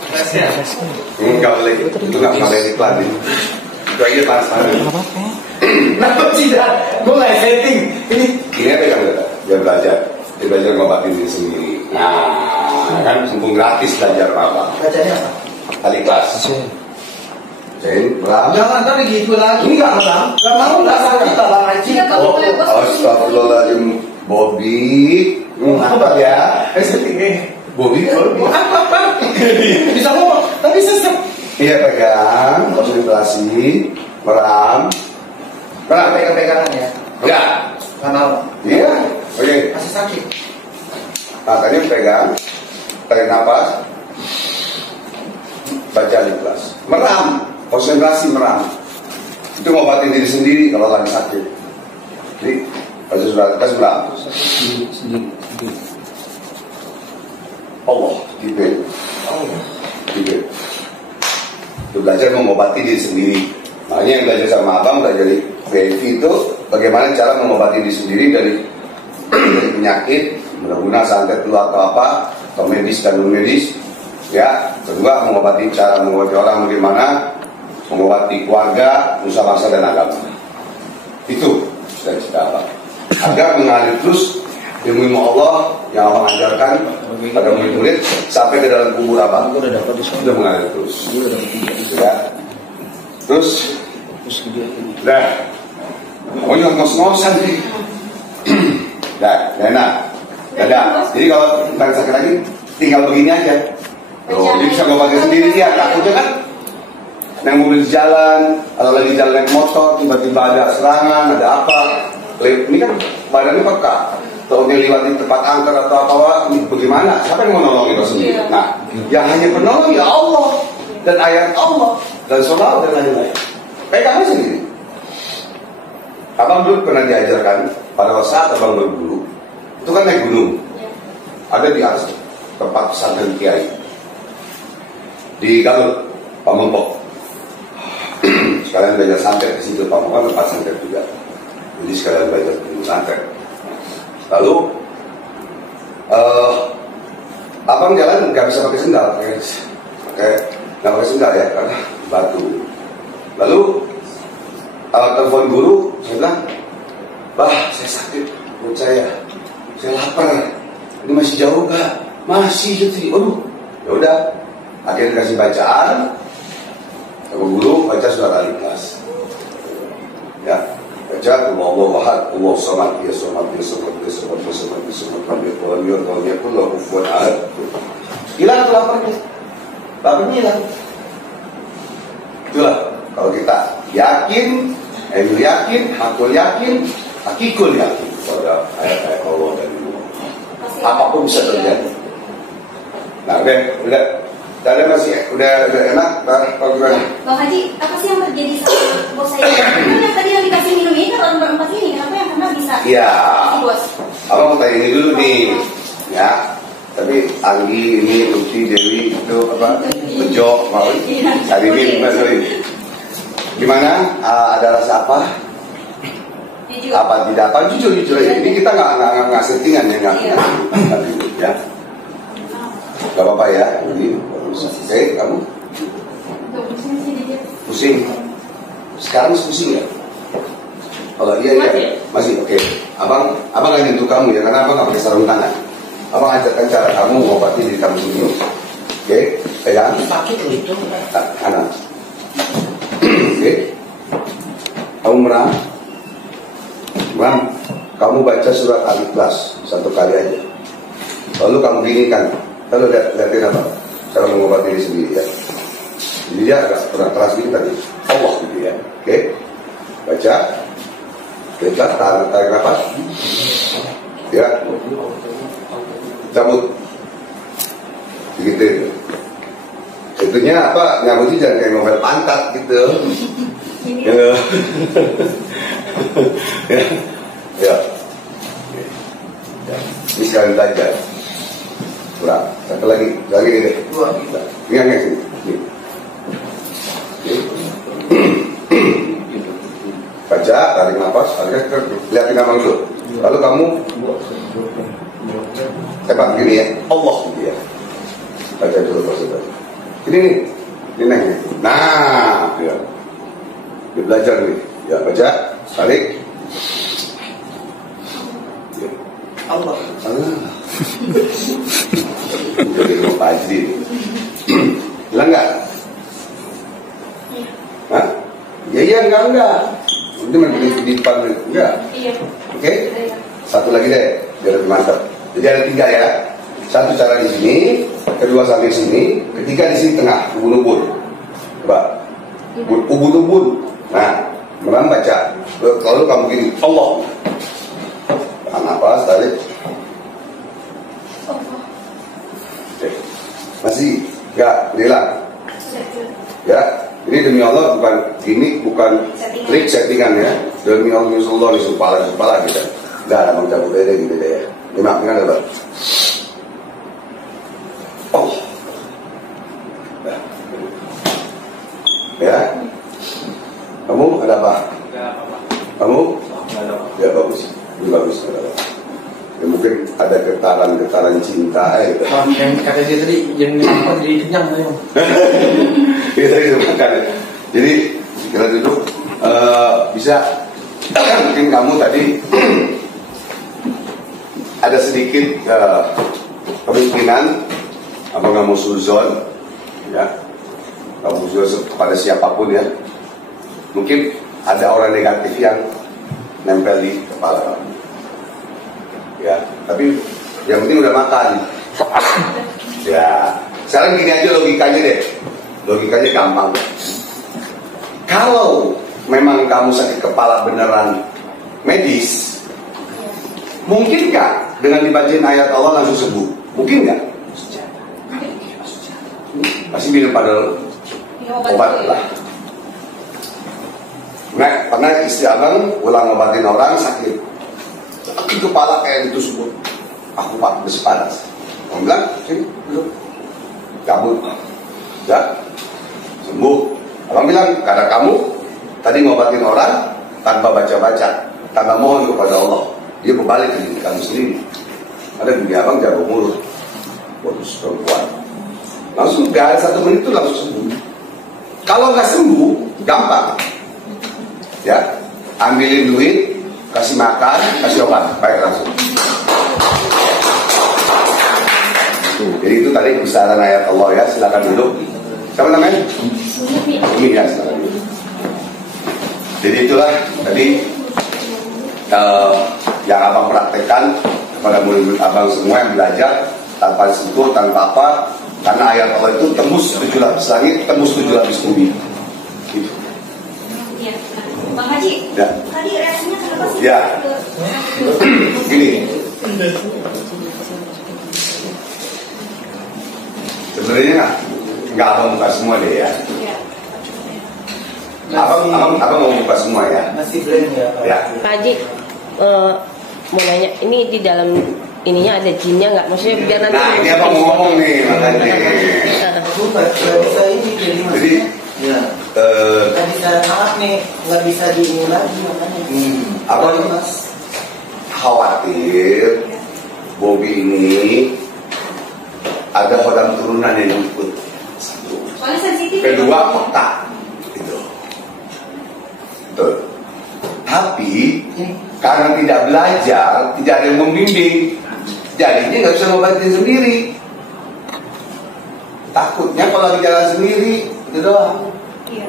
Nggak boleh, itu nggak boleh iklan. Itu aja panas-panas. Kenapa tidak? Gua nggak setting. Ini apa yang dia belajar? Dia belajar ngobatin diri sendiri. Nah, kan mumpung gratis belajar apa? Bacanya apa? Kali kelas. Jadi, beram. Jangan ntar gitu lagi. Ini nggak beram. Nggak mau nggak sakit Bang Haji. Iya, Bang. Oh, astagfirullahaladzim, Bobby. Apa ya? Setting. Bobby, Apa? Bisa ngomong, tapi sesek. iya pegang, konsentrasi, meram. Meram. Pegang-pegangan ya. Enggak. Nggak mau. Iya. Oke. Masih sakit. Matanya pegang, tarik nafas, baca ikhlas. Meram, konsentrasi meram. Itu ngobatin diri sendiri kalau lagi sakit. Jadi, baca surat ikhlas meram. Allah, tipe. Tipe. Itu belajar mengobati diri sendiri. Makanya yang belajar sama abang, belajar dari VIP itu bagaimana cara mengobati diri sendiri dari penyakit, berguna santet dulu atau apa, atau medis dan non medis. Ya, kedua mengobati cara mengobati orang bagaimana, mengobati keluarga, nusa bangsa dan agama. Itu sudah cita abang. Agar mengalir terus ilmu Allah yang abang ajarkan pada murid-murid sampai ke dalam kubur abang sudah mengalir terus. Ya. Terus, dah, mau ngos-ngosan nih. Dah, enak. Dadah. Jadi kalau nggak sakit lagi, tinggal begini aja. Tuh, dia bisa ngobatin sendiri dia. Takutnya kan, naik mobil di jalan, atau lagi jalan naik motor, tiba-tiba ada serangan, ada apa. Ini kan badannya peka. Atau dia lewatin tempat angker atau apa, ini bagaimana? Siapa yang mau nolongin itu sendiri? Nah, yang hanya penolong ya Allah dan ayat Allah dan sholat dan lain-lain. Pegang aja sendiri. Abang dulu pernah diajarkan pada saat abang berguru, itu kan naik gunung, ada di atas tempat pesantren kiai di Garut, Pamengpok. Sekalian belajar santet di situ, Pamengpok tempat santet juga. Jadi sekalian belajar santet. Lalu abang jalan nggak bisa pakai sendal, nggak pakai sendal ya karena batu. Lalu telepon guru, saya bilang, bah saya sakit perut saya lapar, ini masih jauh gak? Masih jadi, aduh, ya udah, akhirnya kasih bacaan, sama guru baca surat Al-Ikhlas, ya. Baca Allah wahad, Allah samad, ya samad, ya samad, ya samad, ya samad, ya samad, ya samad, hilang tuh laparnya hilang. Itulah kalau kita yakin, hakul yakin, hakikul yakin pada ayat-ayat Allah dan apapun bisa terjadi. Nah, udah masih udah enak, kalau gimana? Bang Haji, apa sih yang terjadi sama bos saya? Kan yang tadi yang dikasih minum ini kalau berempat ini, kenapa yang kena bisa? Iya. Bos. Abang mau tanya ini dulu nih, ya. Tapi Anggi, ini Lucy, Dewi, itu apa? Bejo, mau? Hari ini sorry. Gimana? Ada rasa apa? Apa tidak? Apa jujur aja. Ini kita nggak settingan ya, nggak ya. Gak apa-apa ya. Ini oke, kamu? Pusing. Sekarang pusing ya? Kalau iya, masih oke. Abang lagi untuk kamu ya, karena abang nggak pakai sarung tangan. Abang ajarkan cara kamu mengobati diri kamu sendiri. Oke, pegang. Sakit itu. Kanan. Oke. Kamu merang. Kamu baca surat Al-Ikhlas 1 kali aja. Lalu kamu ginikan. Lalu lihatin apa? Cara mengobati diri sendiri ya. Jadi dia agak pernah keras gitu tadi. Allah gitu ya. Oke. Baca. Kita tarik nafas. Ya. Cabut. Begitu. Itunya apa? Nyambutnya jangan kayak ngomel pantat gitu. Ya. Ya. Ini sekalian belajar. Kurang. Satu lagi ini deh. Ingat sini. Baca, tarik nafas, lihatin abang dulu. Lalu kamu tebak gini ya, Allah gitu ya. Baca dulu prosedur. Ini nih, ini nih. Nah, ya. Dia belajar nih. Ya baca, tarik. Ya. Allah. Jadi rumah Pak Haji. Hilang nggak? Hah? Ya enggak. Itu di depan enggak? Iya. Oke? Satu lagi deh, biar lebih mantap. Jadi ada 3 ya. Satu cara di sini, kedua sampai sini, ketiga di sini tengah, ubun-ubun. Coba. Ubun-ubun. Nah, memang baca. Lalu kamu gini, Allah. Tahan nafas, tarik. Oke. Masih enggak hilang. Ya, ini demi Allah bukan gimmick, bukan trik settingan ya. Demi Allah di kepala kita. Enggak ada mau cabut aja gitu deh ya. Lima, ingat ada. Oh. Ya. Kamu ada apa? Kamu? Ya bagus. Ini bagus. Ya, mungkin ada getaran cinta gitu. Yang kata dia tadi yang jadi kenyang ya. Itu tadi makan. Jadi kita duduk bisa mungkin kamu tadi ada sedikit kemungkinan apa kamu suzon ya, kamu suzon kepada siapapun ya. Mungkin ada orang negatif yang nempel di kepala kamu ya, tapi yang penting udah makan ya. Sekarang gini aja logikanya deh, logikanya gampang. Kalau memang kamu sakit kepala beneran medis, mungkin nggak dengan dibacain ayat Allah langsung sembuh? Mungkin nggak? Pasti minum pada obat lah. Nah, pernah istri abang ulang obatin orang sakit kepala kayak itu sembuh. Aku pak panas. Kamu bilang, sini duduk, cabut, ya sembuh. Abang bilang, karena kamu tadi ngobatin orang tanpa baca-baca, tanpa mohon kepada Allah, dia berbalik ke diri kamu sendiri. Ada bini abang jago mulut, bagus perempuan, langsung gak ada 1 menit itu langsung sembuh. Kalau nggak sembuh, gampang, ya ambilin duit, kasih makan, kasih obat, baik langsung. Jadi itu tadi kebesaran ayat Allah ya. Silakan duduk. Siapa namanya? Umi ya, silakan duduk. Jadi itulah tadi yang abang praktekkan kepada murid-murid abang semua yang belajar tanpa disentuh, tanpa apa, karena ayat Allah itu tembus 7 lapis langit, tembus 7 lapis bumi. Gitu. Iya. Bang Haji, Ya. tadi reaksinya kenapa sih? Ya. Gini. Sebenarnya nggak abang buka semua deh ya. Iya. Abang mau buka semua ya. Masih blend ya. Ya. Pak Haji, mau nanya, ini di dalam ininya ada jinnya nggak? Maksudnya biar nanti. Nah ini abang mau ngomong nih makanya. Bukan, nggak bisa ini jadi Jadi maksudnya. Ya. Nggak bisa maaf nih, nggak bisa diini lagi makanya. Abang Mas. khawatir Bobby ini ada hodam turunan yang ikut. Satu. Soalnya sensitif. Kedua otak. Gitu. Tapi karena tidak belajar, tidak ada yang membimbing, jadinya nggak bisa ngobatin sendiri. Takutnya kalau lagi jalan sendiri itu doang. Iya.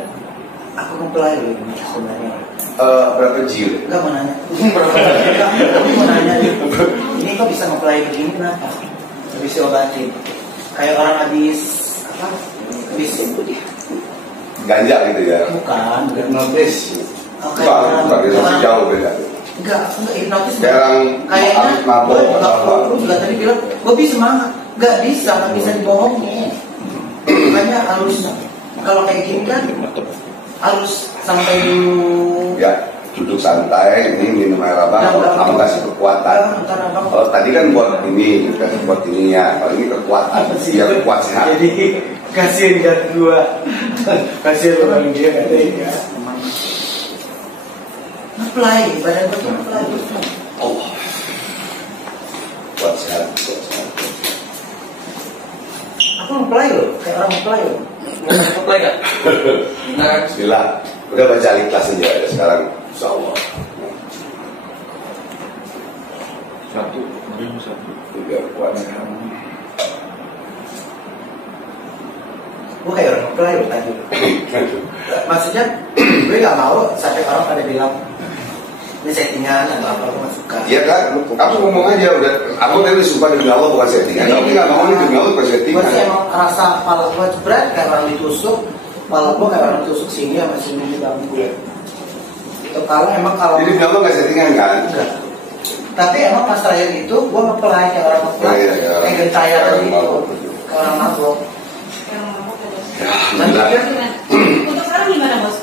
Aku mempelai loh ini sebenarnya. Berapa jil? Enggak mau nanya. Aku mau nanya. Ini kok bisa mempelai begini kenapa? Habis diobatin. Kayak orang habis apa? Habis Ganja gitu ya? bukan. Hipnotis. Bukan, itu jauh beda. Enggak hipnotis. Sekarang Kayaknya habis mabok gue juga, apa? lu juga tadi bilang gue bisa semangat. Nggak bisa dibohongin. Makanya harus kalau kayak gini kan harus sampai dulu. Ya, duduk santai, ini minum air abang, abang kasih kekuatan. Kalau tadi kan buat ini, kasih buat ininya. Kalau ini kekuatan, biar kuat sehat. Jadi kasihin kan gua, kasihin orang dia katanya. Ngeplay, badan gua tuh ngeplay. Allah, kuat sehat, kuat sehat. Aku ngeplay loh, kayak orang ngeplay loh. Apply nggak? Nah, Bismillah, udah baca Ikhlas aja ya sekarang, insya Allah. Satu. Biar kuat sehat. Gua kayak orang ngeplay loh tadi. Maksudnya, gue nggak mau sampai orang pada bilang ini settingan atau apa, gue nggak suka. Iya kan, aku ngomong aja udah. Aku tadi sumpah demi Allah bukan settingan. Tapi nggak mau ini demi Allah bukan settingan. Gue sih emang rasa kepala gue berat kayak orang ditusuk, kepala gue kayak orang ditusuk sini sama sini di dalam gue. Itu kalau emang kalau Jadi demi Allah nggak settingan kan? enggak. Tapi emang pas terakhir itu gue ngeplay kayak orang ngeplay, Iya, iya. kayak gentayangan Orang gitu, mabuk. kayak orang mabuk. Yang mabuk ada. Ya, Dan alhamdulillah. dia Untuk sekarang gimana bos?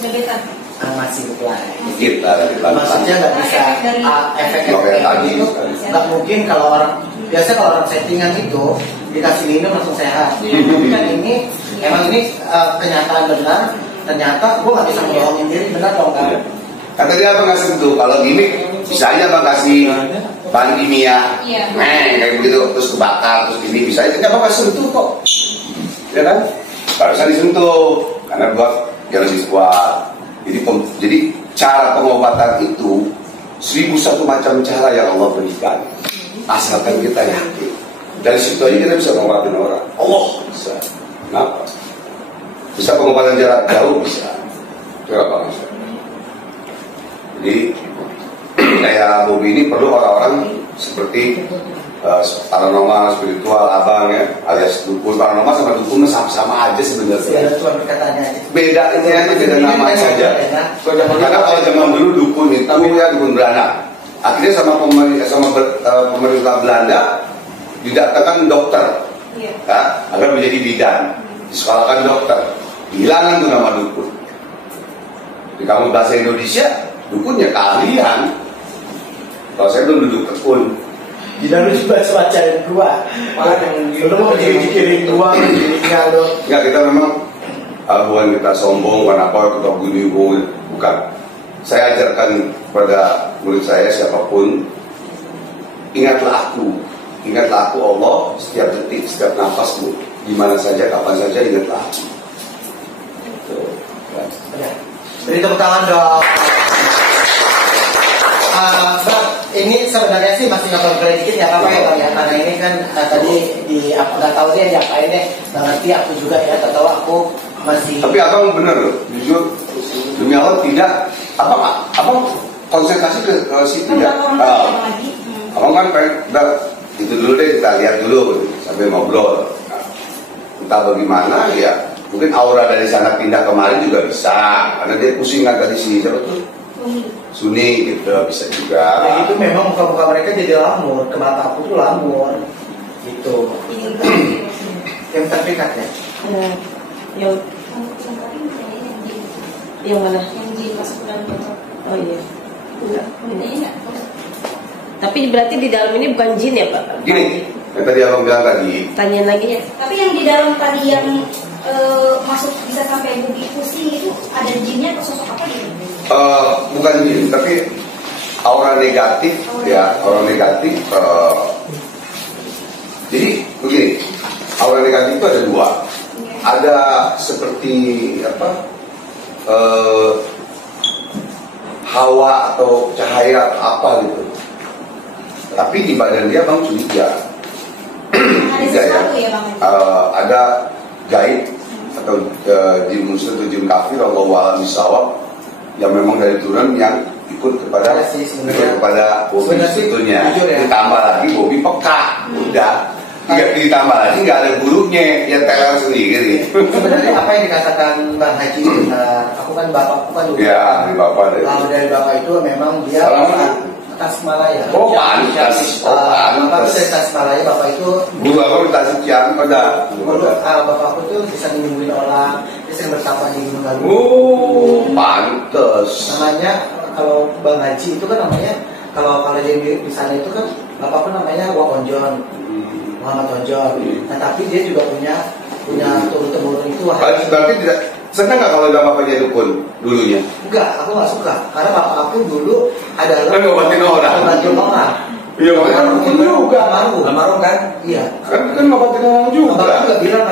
Gebetan. masih ngeplay. Dikit lah dari Maksudnya nggak bisa efek Kayak tadi. itu nggak mungkin kalau orang biasa kalau orang settingan itu dikasih minum langsung sehat. Kan ini emang ini kenyataan benar. Ternyata gue nggak bisa ngebohongin diri, benar dong kan? Kata dia abang nggak sentuh. Kalau gini bisa aja abang kasih bahan kimia, Iya. kayak begitu terus kebakar terus ini bisa aja abang nggak sentuh kok, ya kan? Gak bisa disentuh karena buat yang lebih kuat. Jadi cara pengobatan itu 1001 macam cara yang Allah berikan. Asalkan kita yakin. Dari situ aja kita bisa mengobatin orang. Allah bisa. Kenapa? Bisa pengobatan jarak jauh bisa. Kenapa bisa? Jadi kayak Bobi ini perlu orang-orang seperti paranormal, spiritual, abang ya, alias dukun. Paranormal sama dukun sama aja sebenarnya. Ya, cuma perkataannya aja. Bedanya aja beda nama saja. Karena kalau zaman dulu dukun itu ya dukun Belanda. Akhirnya sama pemerintah Belanda didatangkan dokter, Iya. ya, agar menjadi bidan. Disekolahkan dokter. Hilangan tuh nama dukun. Di kamu bahasa Indonesia, dukunnya keahlian. Kalau saya belum duduk tekun. Jangan lu juga sebacain gua. Lu mau dikirim gua, dirinya lu. Enggak, kita memang bukan kita sombong, bukan apa, kita gini, bukan. Saya ajarkan kepada murid saya siapapun, ingatlah aku Allah setiap detik, setiap nafasmu, di mana saja, kapan saja, ingatlah aku. Ya. Beri tepuk tangan dong. Bang, ini sebenarnya sih masih ngobrol dikit ya apa ya Bang ya, karena ini kan tadi di aku nggak tahu dia diapain deh, nggak ngerti aku juga ya, tahu aku masih. Tapi abang bener loh, jujur demi Allah tidak, abang konsentrasi ke situ ya. Abang kan pengen, itu dulu deh kita lihat dulu sambil ngobrol. Nah, entah bagaimana ya, mungkin aura dari sana pindah kemari juga bisa, karena dia pusing kan tadi si siapa tuh? Suni gitu, bisa juga. Ya itu memang muka-muka mereka jadi lamur, ke mata aku tuh lamur, gitu. Yang terpikat ya. Yang mana? Yang di masuk ke dalam botol. Oh iya. Bedanya nggak? Tapi berarti di dalam ini bukan jin ya Pak? Gini, yang tadi abang bilang tadi, Tanya lagi ya. Tapi yang di dalam tadi yang masuk bisa sampai bugi pusing itu ada jinnya atau sosok apa gitu? bukan jin, tapi aura negatif ya, aura negatif. Jadi begini, aura negatif itu ada dua. Ada seperti apa? hawa atau cahaya atau apa gitu. Tapi di badan dia Bang curiga. Ada sesuatu ya Bang? Ada gaib atau jin muslim atau jin kafir, Allahu a'lam bishawab, yang memang dari turunan yang ikut kepada Bobby sebetulnya. Ditambah lagi Bobby peka, udah. Ditambah lagi nggak ada gurunya, yang teler sendiri. Sebenarnya apa yang dikatakan Bang Haji, aku kan bapakku kan dulu. Ya, dari bapak dari bapak itu memang dia Tasikmalaya. Oh, pantas. Bapak dari Tasikmalaya, bapak itu guru aku di Tasikmalaya pada. Bapakku tuh bisa menyembuhin orang, dia sering bertapa di Gunung Galunggung. Oh, pantas. Namanya kalau Bang Haji itu kan namanya kalau dia di sana itu kan bapakku namanya Wakonjon, Muhammad Onjon. Nah tapi dia juga punya turun-temurun itu. Berarti tidak senang nggak kalau nama bapaknya dukun dulunya? Enggak, aku nggak suka karena bapak aku dulu adalah ngobatin orang. Iya, ngobatin juga. Almarhum kan? Iya. Kan ngobatin orang juga. Bapak juga bilang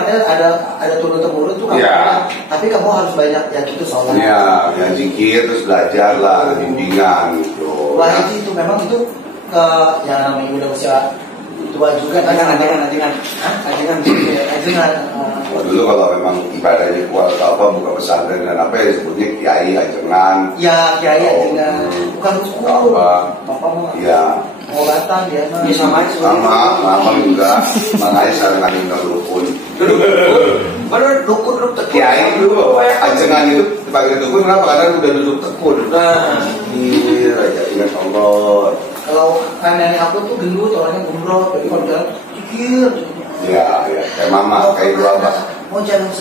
ada turun-temurun tuh. Iya. Tapi kamu harus banyak yang itu sholat. Iya, yang zikir terus belajar lah, bimbingan gitu. Wah itu memang itu yang namanya udah usia tua juga kan ajangan. Dulu kalau memang ibadahnya kuat apa buka pesantren dan apa ya disebutnya kiai ajengan. Ya kiai ajengan, bukan suku. Bapak mau? Iya. Pengobatan dia mah. Iya Sama juga. Makanya sekarang ada yang dukun. Padahal dukun Kiai dulu ajengan itu dipanggil dukun kenapa? Karena udah duduk tekun. Nah, Iya, ya ingat Allah. Kalau nenek aku tuh gendut, orangnya gembrot, jadi kalau jalan pikir. Ya, kayak mama, kayak dua abah. Mau jalan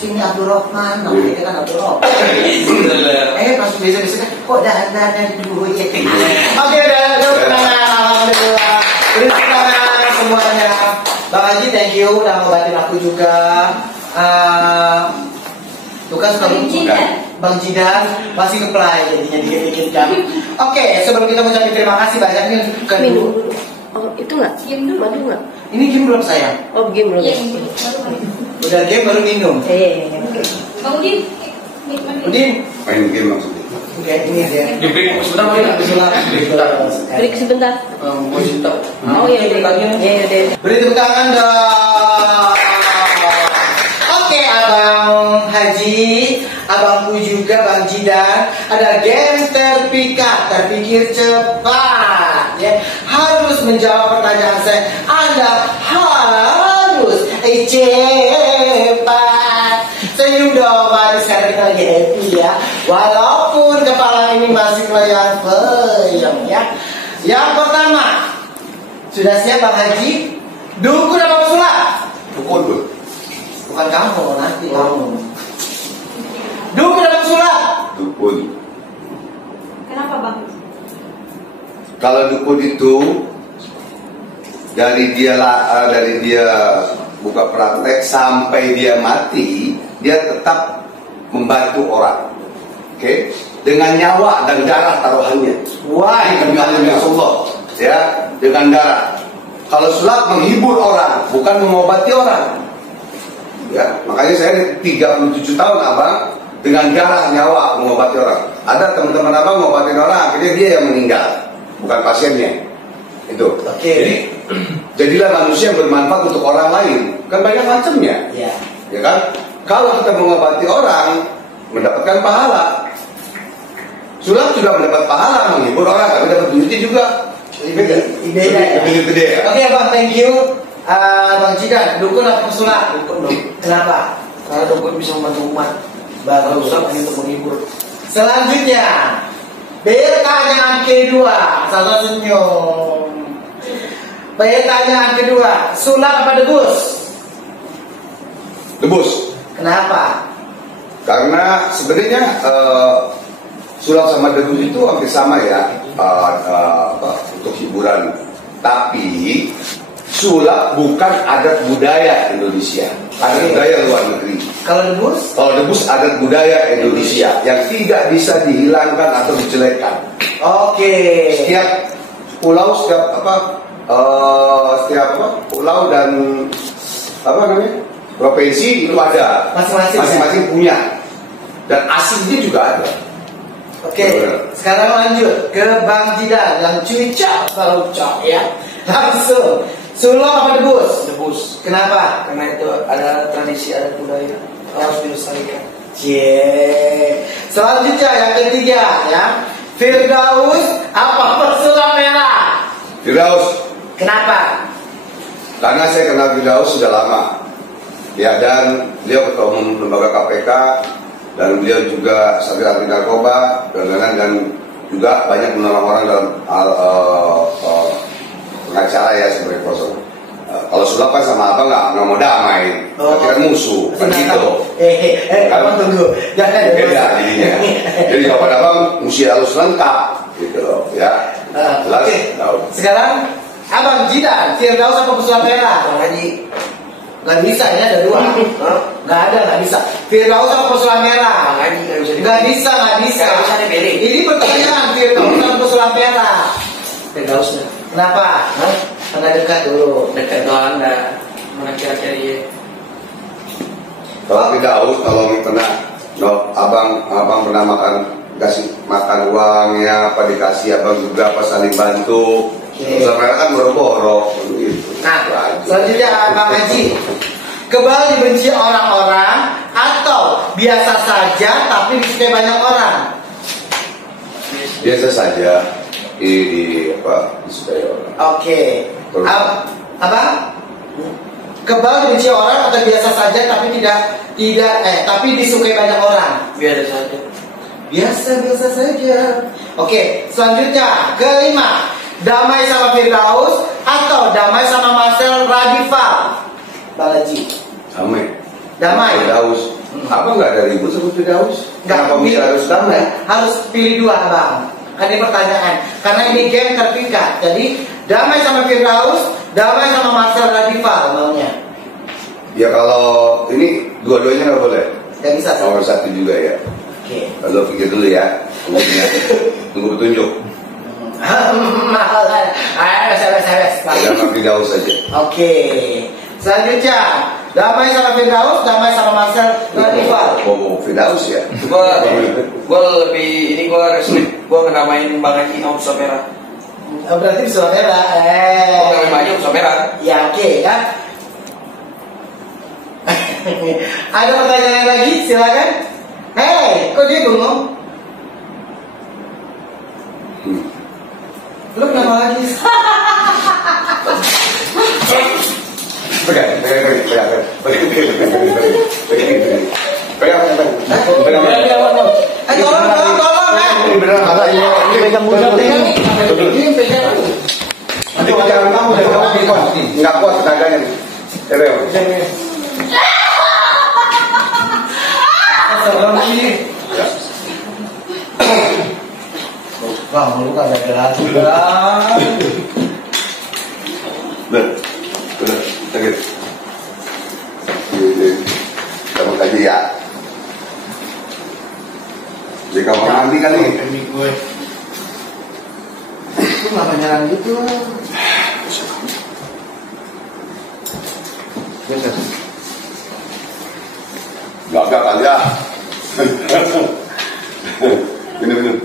sini Abdul Rahman, namanya dia kan Abdul Rahman. Pas biasa-biasa kok dandan dulu ya. Oke, alhamdulillah. Terima kasih semuanya. Bang Haji, thank you udah ngobatin aku juga. Tuh kan Bang Jidan masih ngeplay jadinya dikit-dikit kan. Oke, sebelum kita mengucapkan terima kasih banyak nih ke Minum. Oh, itu nggak? Madu nggak? Ini game belum sayang? Oh, game belum. Iya, Udah game baru minum. Bang Udin, Udin, Main game maksudnya. oke ini dia. di break sebentar mau ya? Break sebentar. Mau cerita. Oh iya, iya. Beri tepuk tangan dong. Oke, Abang Haji, abangku juga Bang Jidan, ada game terpikir cepat. Ya, harus menjawab pertanyaan saya. Anda harus cepat. Senyum dong, mari sekarang kita lagi happy ya. Walaupun kepala ini masih melayang-layang ya. Yang pertama, sudah siap Bang Haji? Dukun apa pesulap? Dukun tuh. Bukan kamu, nanti kamu. Dukun apa pesulap? Dukun. kenapa Bang? Kalau dukun itu dari dia buka praktek sampai dia mati, dia tetap membantu orang. Oke? Dengan nyawa dan darah taruhannya. Wah, Demi Allah, ya, dengan darah. Kalau sulap menghibur orang, bukan mengobati orang. Ya, makanya saya 37 tahun Abang dengan darah nyawa mengobati orang. Ada teman-teman Abang mengobatin orang, akhirnya dia yang meninggal, bukan pasiennya. Itu. Oke. Jadilah manusia yang bermanfaat untuk orang lain. Kan banyak macamnya. Ya. Ya kan? Kalau kita mengobati orang, mendapatkan pahala. Sulap juga mendapat pahala, menghibur orang, tapi dapat duitnya juga. Beda ya. Gede ya. Oke Bang, thank you. Bang Jidan, dukun apa pesulap? Dukun dong. Kenapa? Karena dukun bisa membantu umat. Baru Pesulap hanya untuk menghibur. Selanjutnya, pertanyaan kedua. Salah senyum. Pertanyaan kedua, sulap apa debus? Debus. Kenapa? Karena sebenarnya sulap sama debus itu hampir sama ya, untuk hiburan. Tapi sulap bukan adat budaya Indonesia, adat budaya luar negeri. Kalau debus? Kalau debus adat budaya Indonesia yang tidak bisa dihilangkan atau dijelekkan. Oke. Setiap pulau, setiap pulau dan provinsi itu ada, Masing-masing punya, dan aslinya juga ada. Oke, sekarang lanjut ke Bang Jidan yang cuicak kalau cok ya. Langsung. Sulong apa debus? Debus. Kenapa? Karena itu ada tradisi, ada budaya harus dilestarikan. Cie. Selanjutnya yang ketiga ya. Firdaus apa pesulap merah? Firdaus. Kenapa? Karena saya kenal Firdaus sudah lama. Ya, dan beliau ketua umum lembaga KPK, dan beliau juga sakit anti narkoba dan juga banyak menolong orang dalam pengacara ya sebagai proses. Kalau sulap kan sama apa nggak mau damai, berarti kan musuh, kan gitu. Kamu tunggu, jangan beda jadinya. Jadi kapan abang mesti harus lengkap, gitu loh, ya. Oke. Sekarang Abang Jidan, Firdaus apa pesulap merah? Bang Haji. Nggak bisa, ini ada dua. Nggak ada, nggak bisa. Firdaus apa pesulap merah? Bang Haji nggak bisa. Nggak bisa, nggak bisa. Nggak bisa dipilih. Ini pertanyaan Firdaus apa pesulap merah? Firdausnya. Kenapa? Karena dekat dulu. Dekat doang dah. Mana kira-kira dia? Kalau Firdaus, kalau pernah, abang pernah kasih makan uangnya, apa dikasih abang juga pas saling bantu. Pesulap merah kan boro-boro, gitu. Nah, selanjutnya Bang Haji, kebal dibenci orang-orang atau biasa saja tapi disukai banyak orang? Biasa saja, disukai orang. Oke. Apa? Kebal dibenci orang atau biasa saja tapi tapi disukai banyak orang? Biasa saja. Biasa saja. Oke, selanjutnya kelima. Damai sama Firdaus atau damai sama Marcel Radifal? Bang Haji. Damai. Firdaus. Apa nggak ada ribut sama Firdaus? Kenapa bisa harus damai? Harus pilih dua, Bang. Kan ini pertanyaan. Karena ini game terpikat. Jadi damai sama Firdaus, damai sama Marcel Radifal maunya. Ya kalau ini dua-duanya nggak boleh. Nggak bisa. Nomor satu juga ya. Oke. Kalau pikir dulu ya. Tunggu petunjuk. Mahal kan? Beres. Sama Firdaus saja. Oke. Selanjutnya, damai sama Firdaus, damai sama Marcel Radifal. Oh, Firdaus ya. Gua lebih ini gua respect, gua ngedamain Bang Haji sama pesulap merah. Berarti pesulap merah. Gua ngedamain Bang Haji sama pesulap merah. Ya oke kan. Ada pertanyaan lagi? Silakan. Hei, kok dia bengong? Lu kenapa lagi? Pegang. Tolong. Ini pegang muda. Ini pegang. Nanti jangan kamu nggak kuat tenaganya nih. Bang, lu kan ada lagi bang. Bener, sakit. Kamu tadi ya. Di kamar mandi kali. Lu kenapa nyerang gitu? Gagak kali ya. Minum.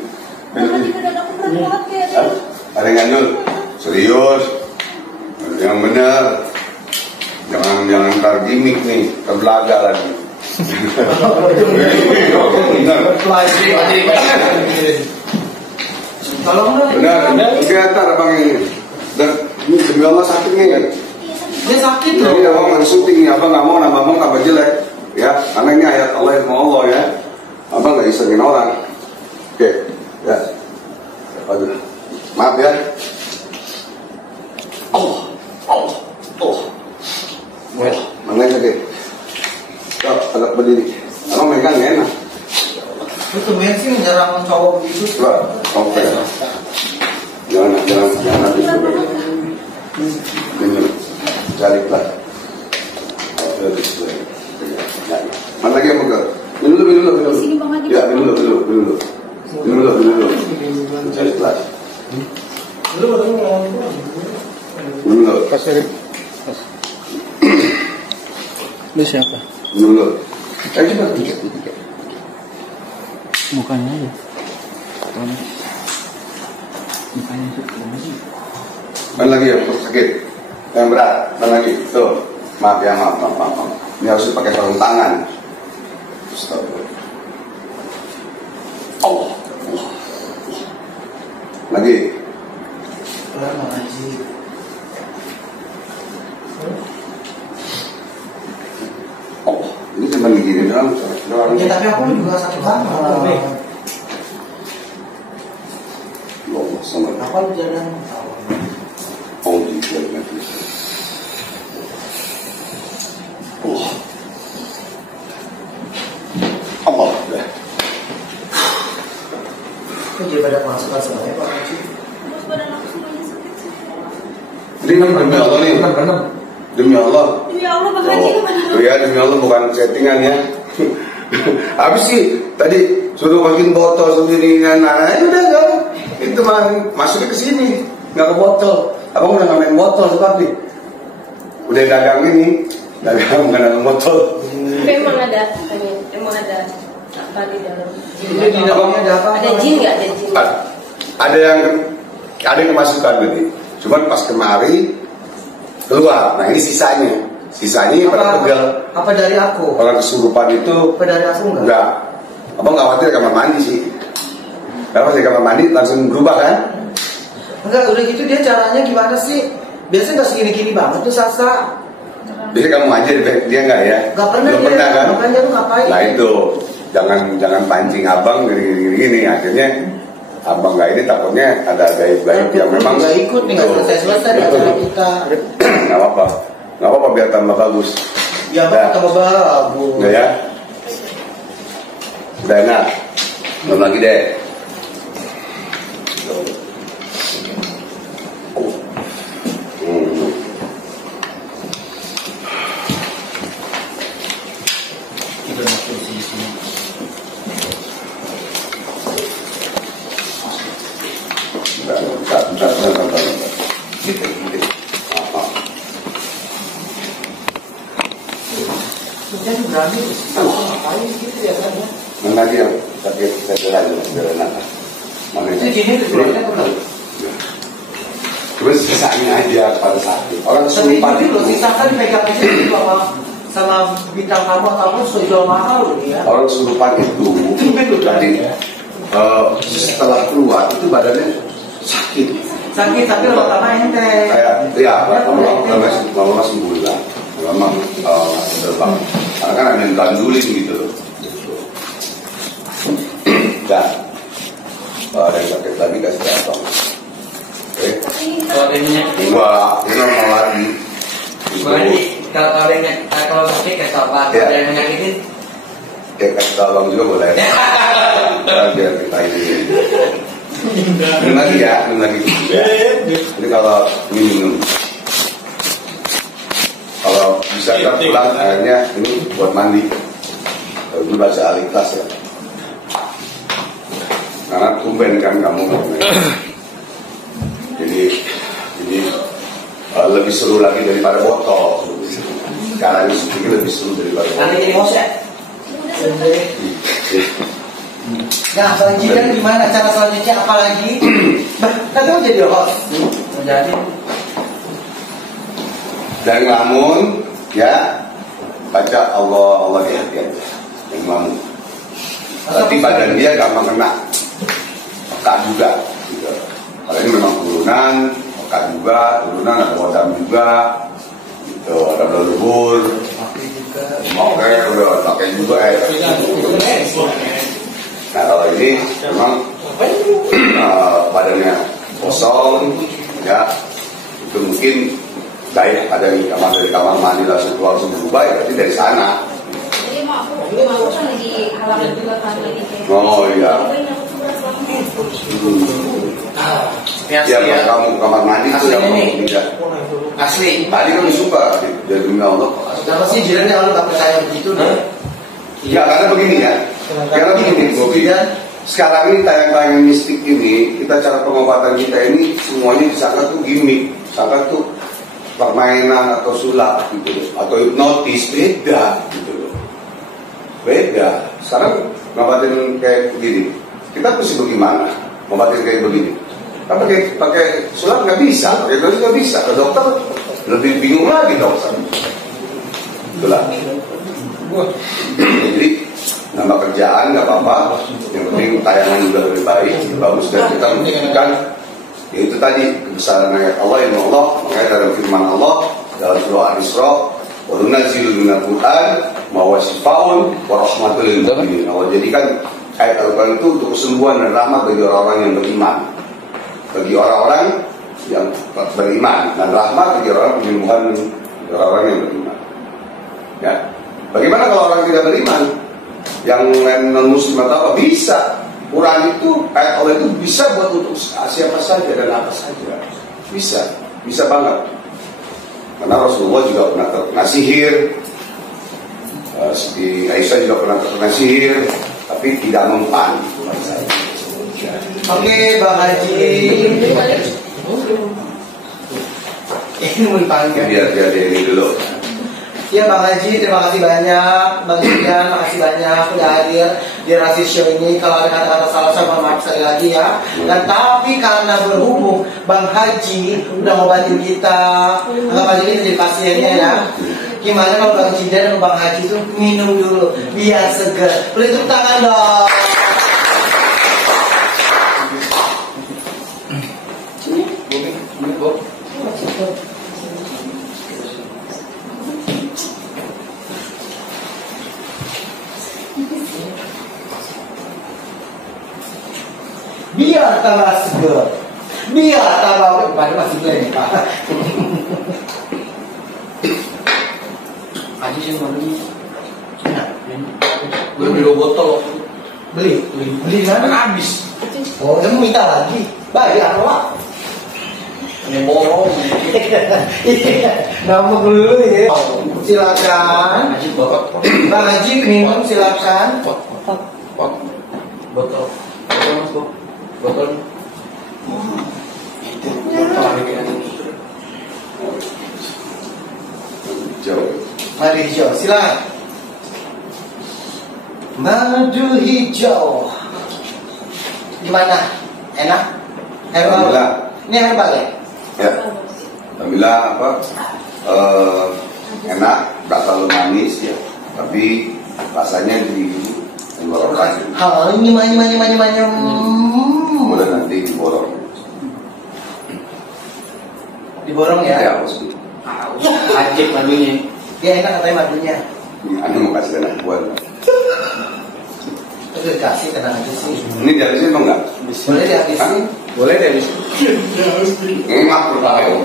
Ada yang nganyul, serius, yang benar, jangan ntar gimmick nih, terbelaga lagi. Benar, kelihatan abang ini. Dan ini demi Allah sakit nih kan? Dia sakit loh. Ini abang lagi syuting nih, abang nggak mau nama abang tambah jelek, ya, karena ini ayat Allah yang mau Allah ya. Abang nggak isengin orang. Oke, ya. Aduh, maaf ya. Mana yang sakit? Agak berdiri. Abang megang nggak enak. Lu tuh sih menyerang cowok begitu. Coba, kamu pegang. Jangan habis pegang. Minum, cari pelan. Mana lagi yang pegang? Minum dulu. Ya, minum dulu. Cari pelan. Minum dulu. Lu siapa? Minum dulu. Coba. Mukanya aja. Mana lagi yang sakit? Yang berat? Mana lagi? Tuh, maaf ya, maaf. Ini harus pakai sarung tangan. Astagfirullah. Allah. Lagi. Oh, ini cuma gini doang. Ya tapi aku juga satu sama. Allah sama. Aku jalan. Oh, di dalam itu. Oh. Allah. Kok jadi pada masuk semuanya Pak Haji? Terus badan aku semuanya sakit. Ini demi Allah nih. Demi Allah. Demi Allah Bang Haji kemana? Oh ya, demi Allah bukan settingan ya. Habis sih tadi suruh masukin botol sendiri udah enggak. Itu mah masuknya ke sini, nggak ke botol. Abang udah ngamain botol tapi udah dagang ini, dagang bukan dagang botol. Tapi emang ada apa di dalam? Itu di dalamnya ada apa? Ada jin nggak? Ada jin? Ada yang kemasukan tadi. Cuman pas kemari keluar. Nah ini sisanya. Sisanya pada pegal. Apa dari aku? Orang kesurupan itu. Apa dari aku enggak? Enggak. Abang nggak khawatir kamar mandi sih. Karena pas di kamar mandi langsung berubah kan? Enggak, udah gitu dia caranya gimana sih? Biasanya nggak segini-gini banget tuh Sasa. Biasanya kamu aja dia enggak ya? Nggak pernah Belum dia. pernah kan? Makanya lu ngapain? Nah itu jangan pancing abang gini. Akhirnya abang nggak ini takutnya ada gaib-gaib yang memang nggak ikut nih, nggak selesai di acara kita. Nggak apa-apa biar tambah bagus. Ya Udah. tambah bagus. Udah ya. Udah enak. Belum lagi deh. Bentar. Gitu. Dia tuh berani ngapain gitu ya kan? Mana dia? Tapi saya jalan apa? Mana Itu jinnya keluarnya benar. Terus sisanya aja pada saat itu. Orang Tapi kesurupan itu loh, sisakan pegang aja gitu sama bintang kamu atau apa sudah jual mahal loh ya. orang kesurupan itu jadi setelah keluar itu badannya sakit. Sakit tapi lama-lama ente. Kayak ya lama sembuh lah. Lama terbang. Karena kan ada yang gandulin gitu loh. Dan ada yang sakit lagi kasih datang. Oke. Kalau ada minyak itu, Ini normal lagi. kalau ada minyak, kalau sakit kayak apa? Ya. Ada yang nyakitin? Kayak kasih tahu abang juga boleh. Biar kita ini. Minum lagi ya, minum lagi. Jadi kalau minum, kalau bisa kita pulang airnya ini buat mandi. Kalau dulu baca Al-Ikhlas ya. Karena tumben kan kamu. Jadi lebih seru lagi daripada botol. Sekarang ini lebih seru daripada botol. Nanti jadi host ya. Nah, selanjutnya gimana cara selanjutnya apa lagi? Kan kamu jadi host. Jadi Dan ngelamun ya baca Allah di hati aja. Yang ngelamun. Tapi badan dia gampang kena peka juga. Gitu. Kalau ini memang turunan, peka juga, turunan ada wadam juga, gitu, ada leluhur. Oke, udah pakai juga ya. Nah kalau ini memang badannya kosong, ya itu mungkin baik ada di kamar mandi langsung keluar langsung berubah ya berarti dari sana. Jadi mau aku kan lagi halaman juga kan lagi kayak. Oh iya. Ya kalau kamu kamar mandi itu yang tidak asli. tadi kan suka dari dunia Allah. Kenapa sih jirannya kalau nggak percaya begitu deh? Ya karena begini ya. Karena begini Bobi. Sekarang ini tayang-tayang mistik ini kita cara pengobatan kita ini semuanya disangka tuh gimmick, disangka tuh permainan atau sulap gitu loh, atau hipnotis. Beda gitu loh. Beda. Sekarang ngobatin kayak begini. kita mesti bagaimana? Membatin kayak begini. Kan pakai sulap nggak bisa, pakai dosis nggak bisa. Ke dokter lebih bingung lagi dokter. Itulah. Jadi nama kerjaan nggak apa-apa. Yang penting tayangan juga lebih baik, lebih bagus, dan kita membuktikan yaitu tadi kebesaran ayat Allah yang Allah makanya dalam firman Allah dalam surah Al-Isra wa nunazzilu minal Qur'an ma huwa shifaa'un wa rahmatul lil mu'minin. Allah jadikan ayat Al-Quran itu untuk kesembuhan dan rahmat bagi orang-orang yang beriman, bagi orang-orang yang beriman, dan rahmat bagi orang penyembuhan bagi orang-orang yang beriman. Ya, bagaimana kalau orang tidak beriman, yang non muslim atau apa? Bisa. Quran itu, ayat Allah itu bisa buat untuk siapa saja dan apa saja. Bisa banget. Karena Rasulullah juga pernah terkena sihir, Siti Aisyah juga pernah terkena sihir, tapi tidak mempan. Oke, Bang Haji. Ini mempanggil. Biar jadi ini dulu. Ya Bang Haji, terima kasih banyak. Bang Jidan, makasih banyak sudah hadir di Rasis Show ini. Kalau ada kata-kata salah, saya mohon maaf sekali lagi ya. Dan tapi karena berhubung Bang Haji udah ngobatin kita, Bang Haji ini jadi pasiennya ya. Gimana kalau Bang Jidan dan Bang Haji itu minum dulu biar seger. Beri tepuk tangan dong. Biar tambah seger, biar tambah pada masih beli nih Pak. Aji sih mau beli, Beli 2 botol. beli mana habis. Oh, kamu minta lagi, bayar lah. Ini borong. Nama dulu ya. Silakan. Haji bapak. Bang Haji minum silakan. Botol. Botol. Hijau. Madu hijau, silakan. Madu hijau. Gimana? Enak? Herbal? Alhamdulillah. Ini herbal ya? Ya. Alhamdulillah apa? Enak, tak terlalu manis ya. Tapi rasanya di tenggorokan. Ini Boleh nanti diborong. diborong ya? Ya, pasti. Ajik madunya. Ya enak katanya madunya. Ini mau kasih anak buat. Itu dikasih tenang aja sih. Ini dihabisin mau nggak? Boleh dihabisin? Boleh deh bisa. Enak berbahaya.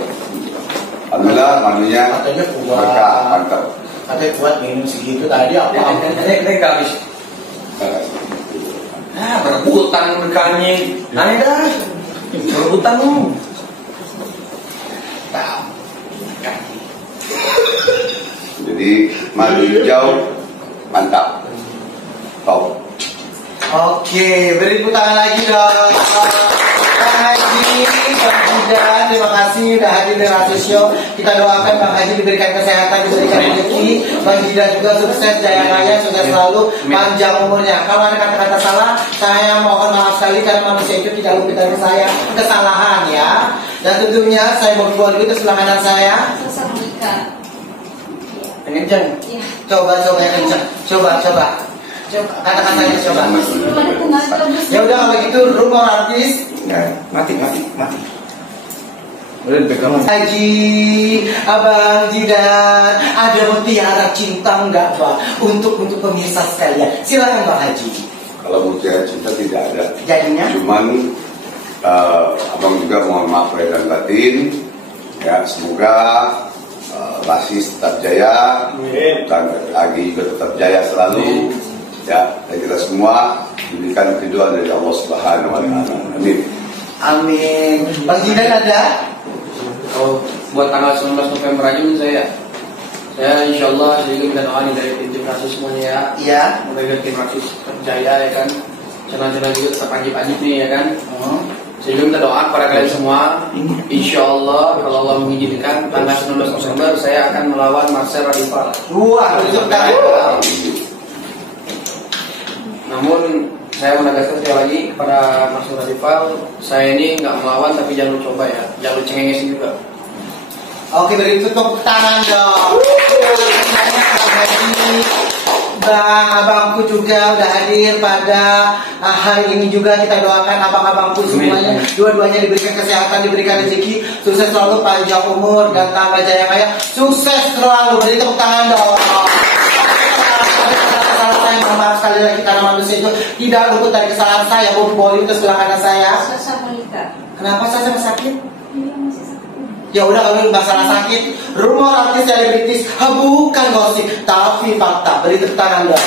Alhamdulillah madunya Katanya kuat. berkah, mantap. Katanya kuat minum segitu tadi apa? Ini habis. Berebutan berkahnya. Aneh dah. Berebutan lu. Jadi madu hijau mantap. Top. Oke, beri tepuk tangan lagi dong. Bang Haji, Bang Jidan, terima kasih sudah hadir di Rasis Show. Kita doakan Bang Haji diberikan kesehatan, diberikan rezeki. Bang Jidan juga sukses, jaya raya, sukses selalu, panjang umurnya. Kalau ada kata-kata salah, saya mohon maaf sekali karena manusia itu tidak luput dari saya kesalahan ya. Dan tentunya saya mau keluar dulu ke sebelah kanan saya. Sesama Kenceng. Iya. Coba yang kenceng. Coba. Kata-katanya coba. Belum ada tenaga. Ya udah kalau gitu rumah artis. Mati. Boleh dipegang. Haji, Abang Jidan, ada mutiara cinta enggak Pak untuk pemirsa sekalian? Silakan Bang Haji. Kalau mutiara cinta tidak ada. Jadinya? Cuman abang juga mohon maaf lahir dan batin. Ya, semoga Rasis tetap jaya, dan Agi juga tetap jaya selalu. Ya, dan kita semua diberikan keridhaan dari Allah Subhanahu wa Ta'ala. Amin. Amin. Bang Jidan ada? Kalau buat tanggal 19 November aja saya insya Allah saya juga minta doa nih dari tim Rasis semuanya ya. Iya. Semoga tim Rasis tetap jaya ya kan. Channel-channel juga tetap ajib-ajib nih ya kan. Saya juga minta doa kepada kalian semua. Insya Allah kalau Allah mengizinkan tanggal 19 November saya akan melawan Marcel Radival. Wah, itu Namun saya menegaskan sekali lagi kepada Mas Nur Rival, saya ini nggak melawan tapi jangan coba ya, jangan cengengesin juga. Oke, beri tepuk tangan dong. Bang, abangku juga udah hadir pada hari ini juga. Kita doakan abang-abangku semuanya, dua-duanya diberikan kesehatan, diberikan rezeki, sukses selalu, panjang umur dan tambah jaya kaya. Sukses selalu, beri tepuk tangan dong. Salah saya, mohon maaf sekali lagi karena manusia itu tidak luput dari kesalahan saya. Boli itu sebelah kanan saya. Sasa Monica. Kenapa saya sakit? Ini masih sakit. Ya udah, kalau masalah sakit, rumor artis selebritis bukan gosip tapi fakta. Beri tepuk tangan dong.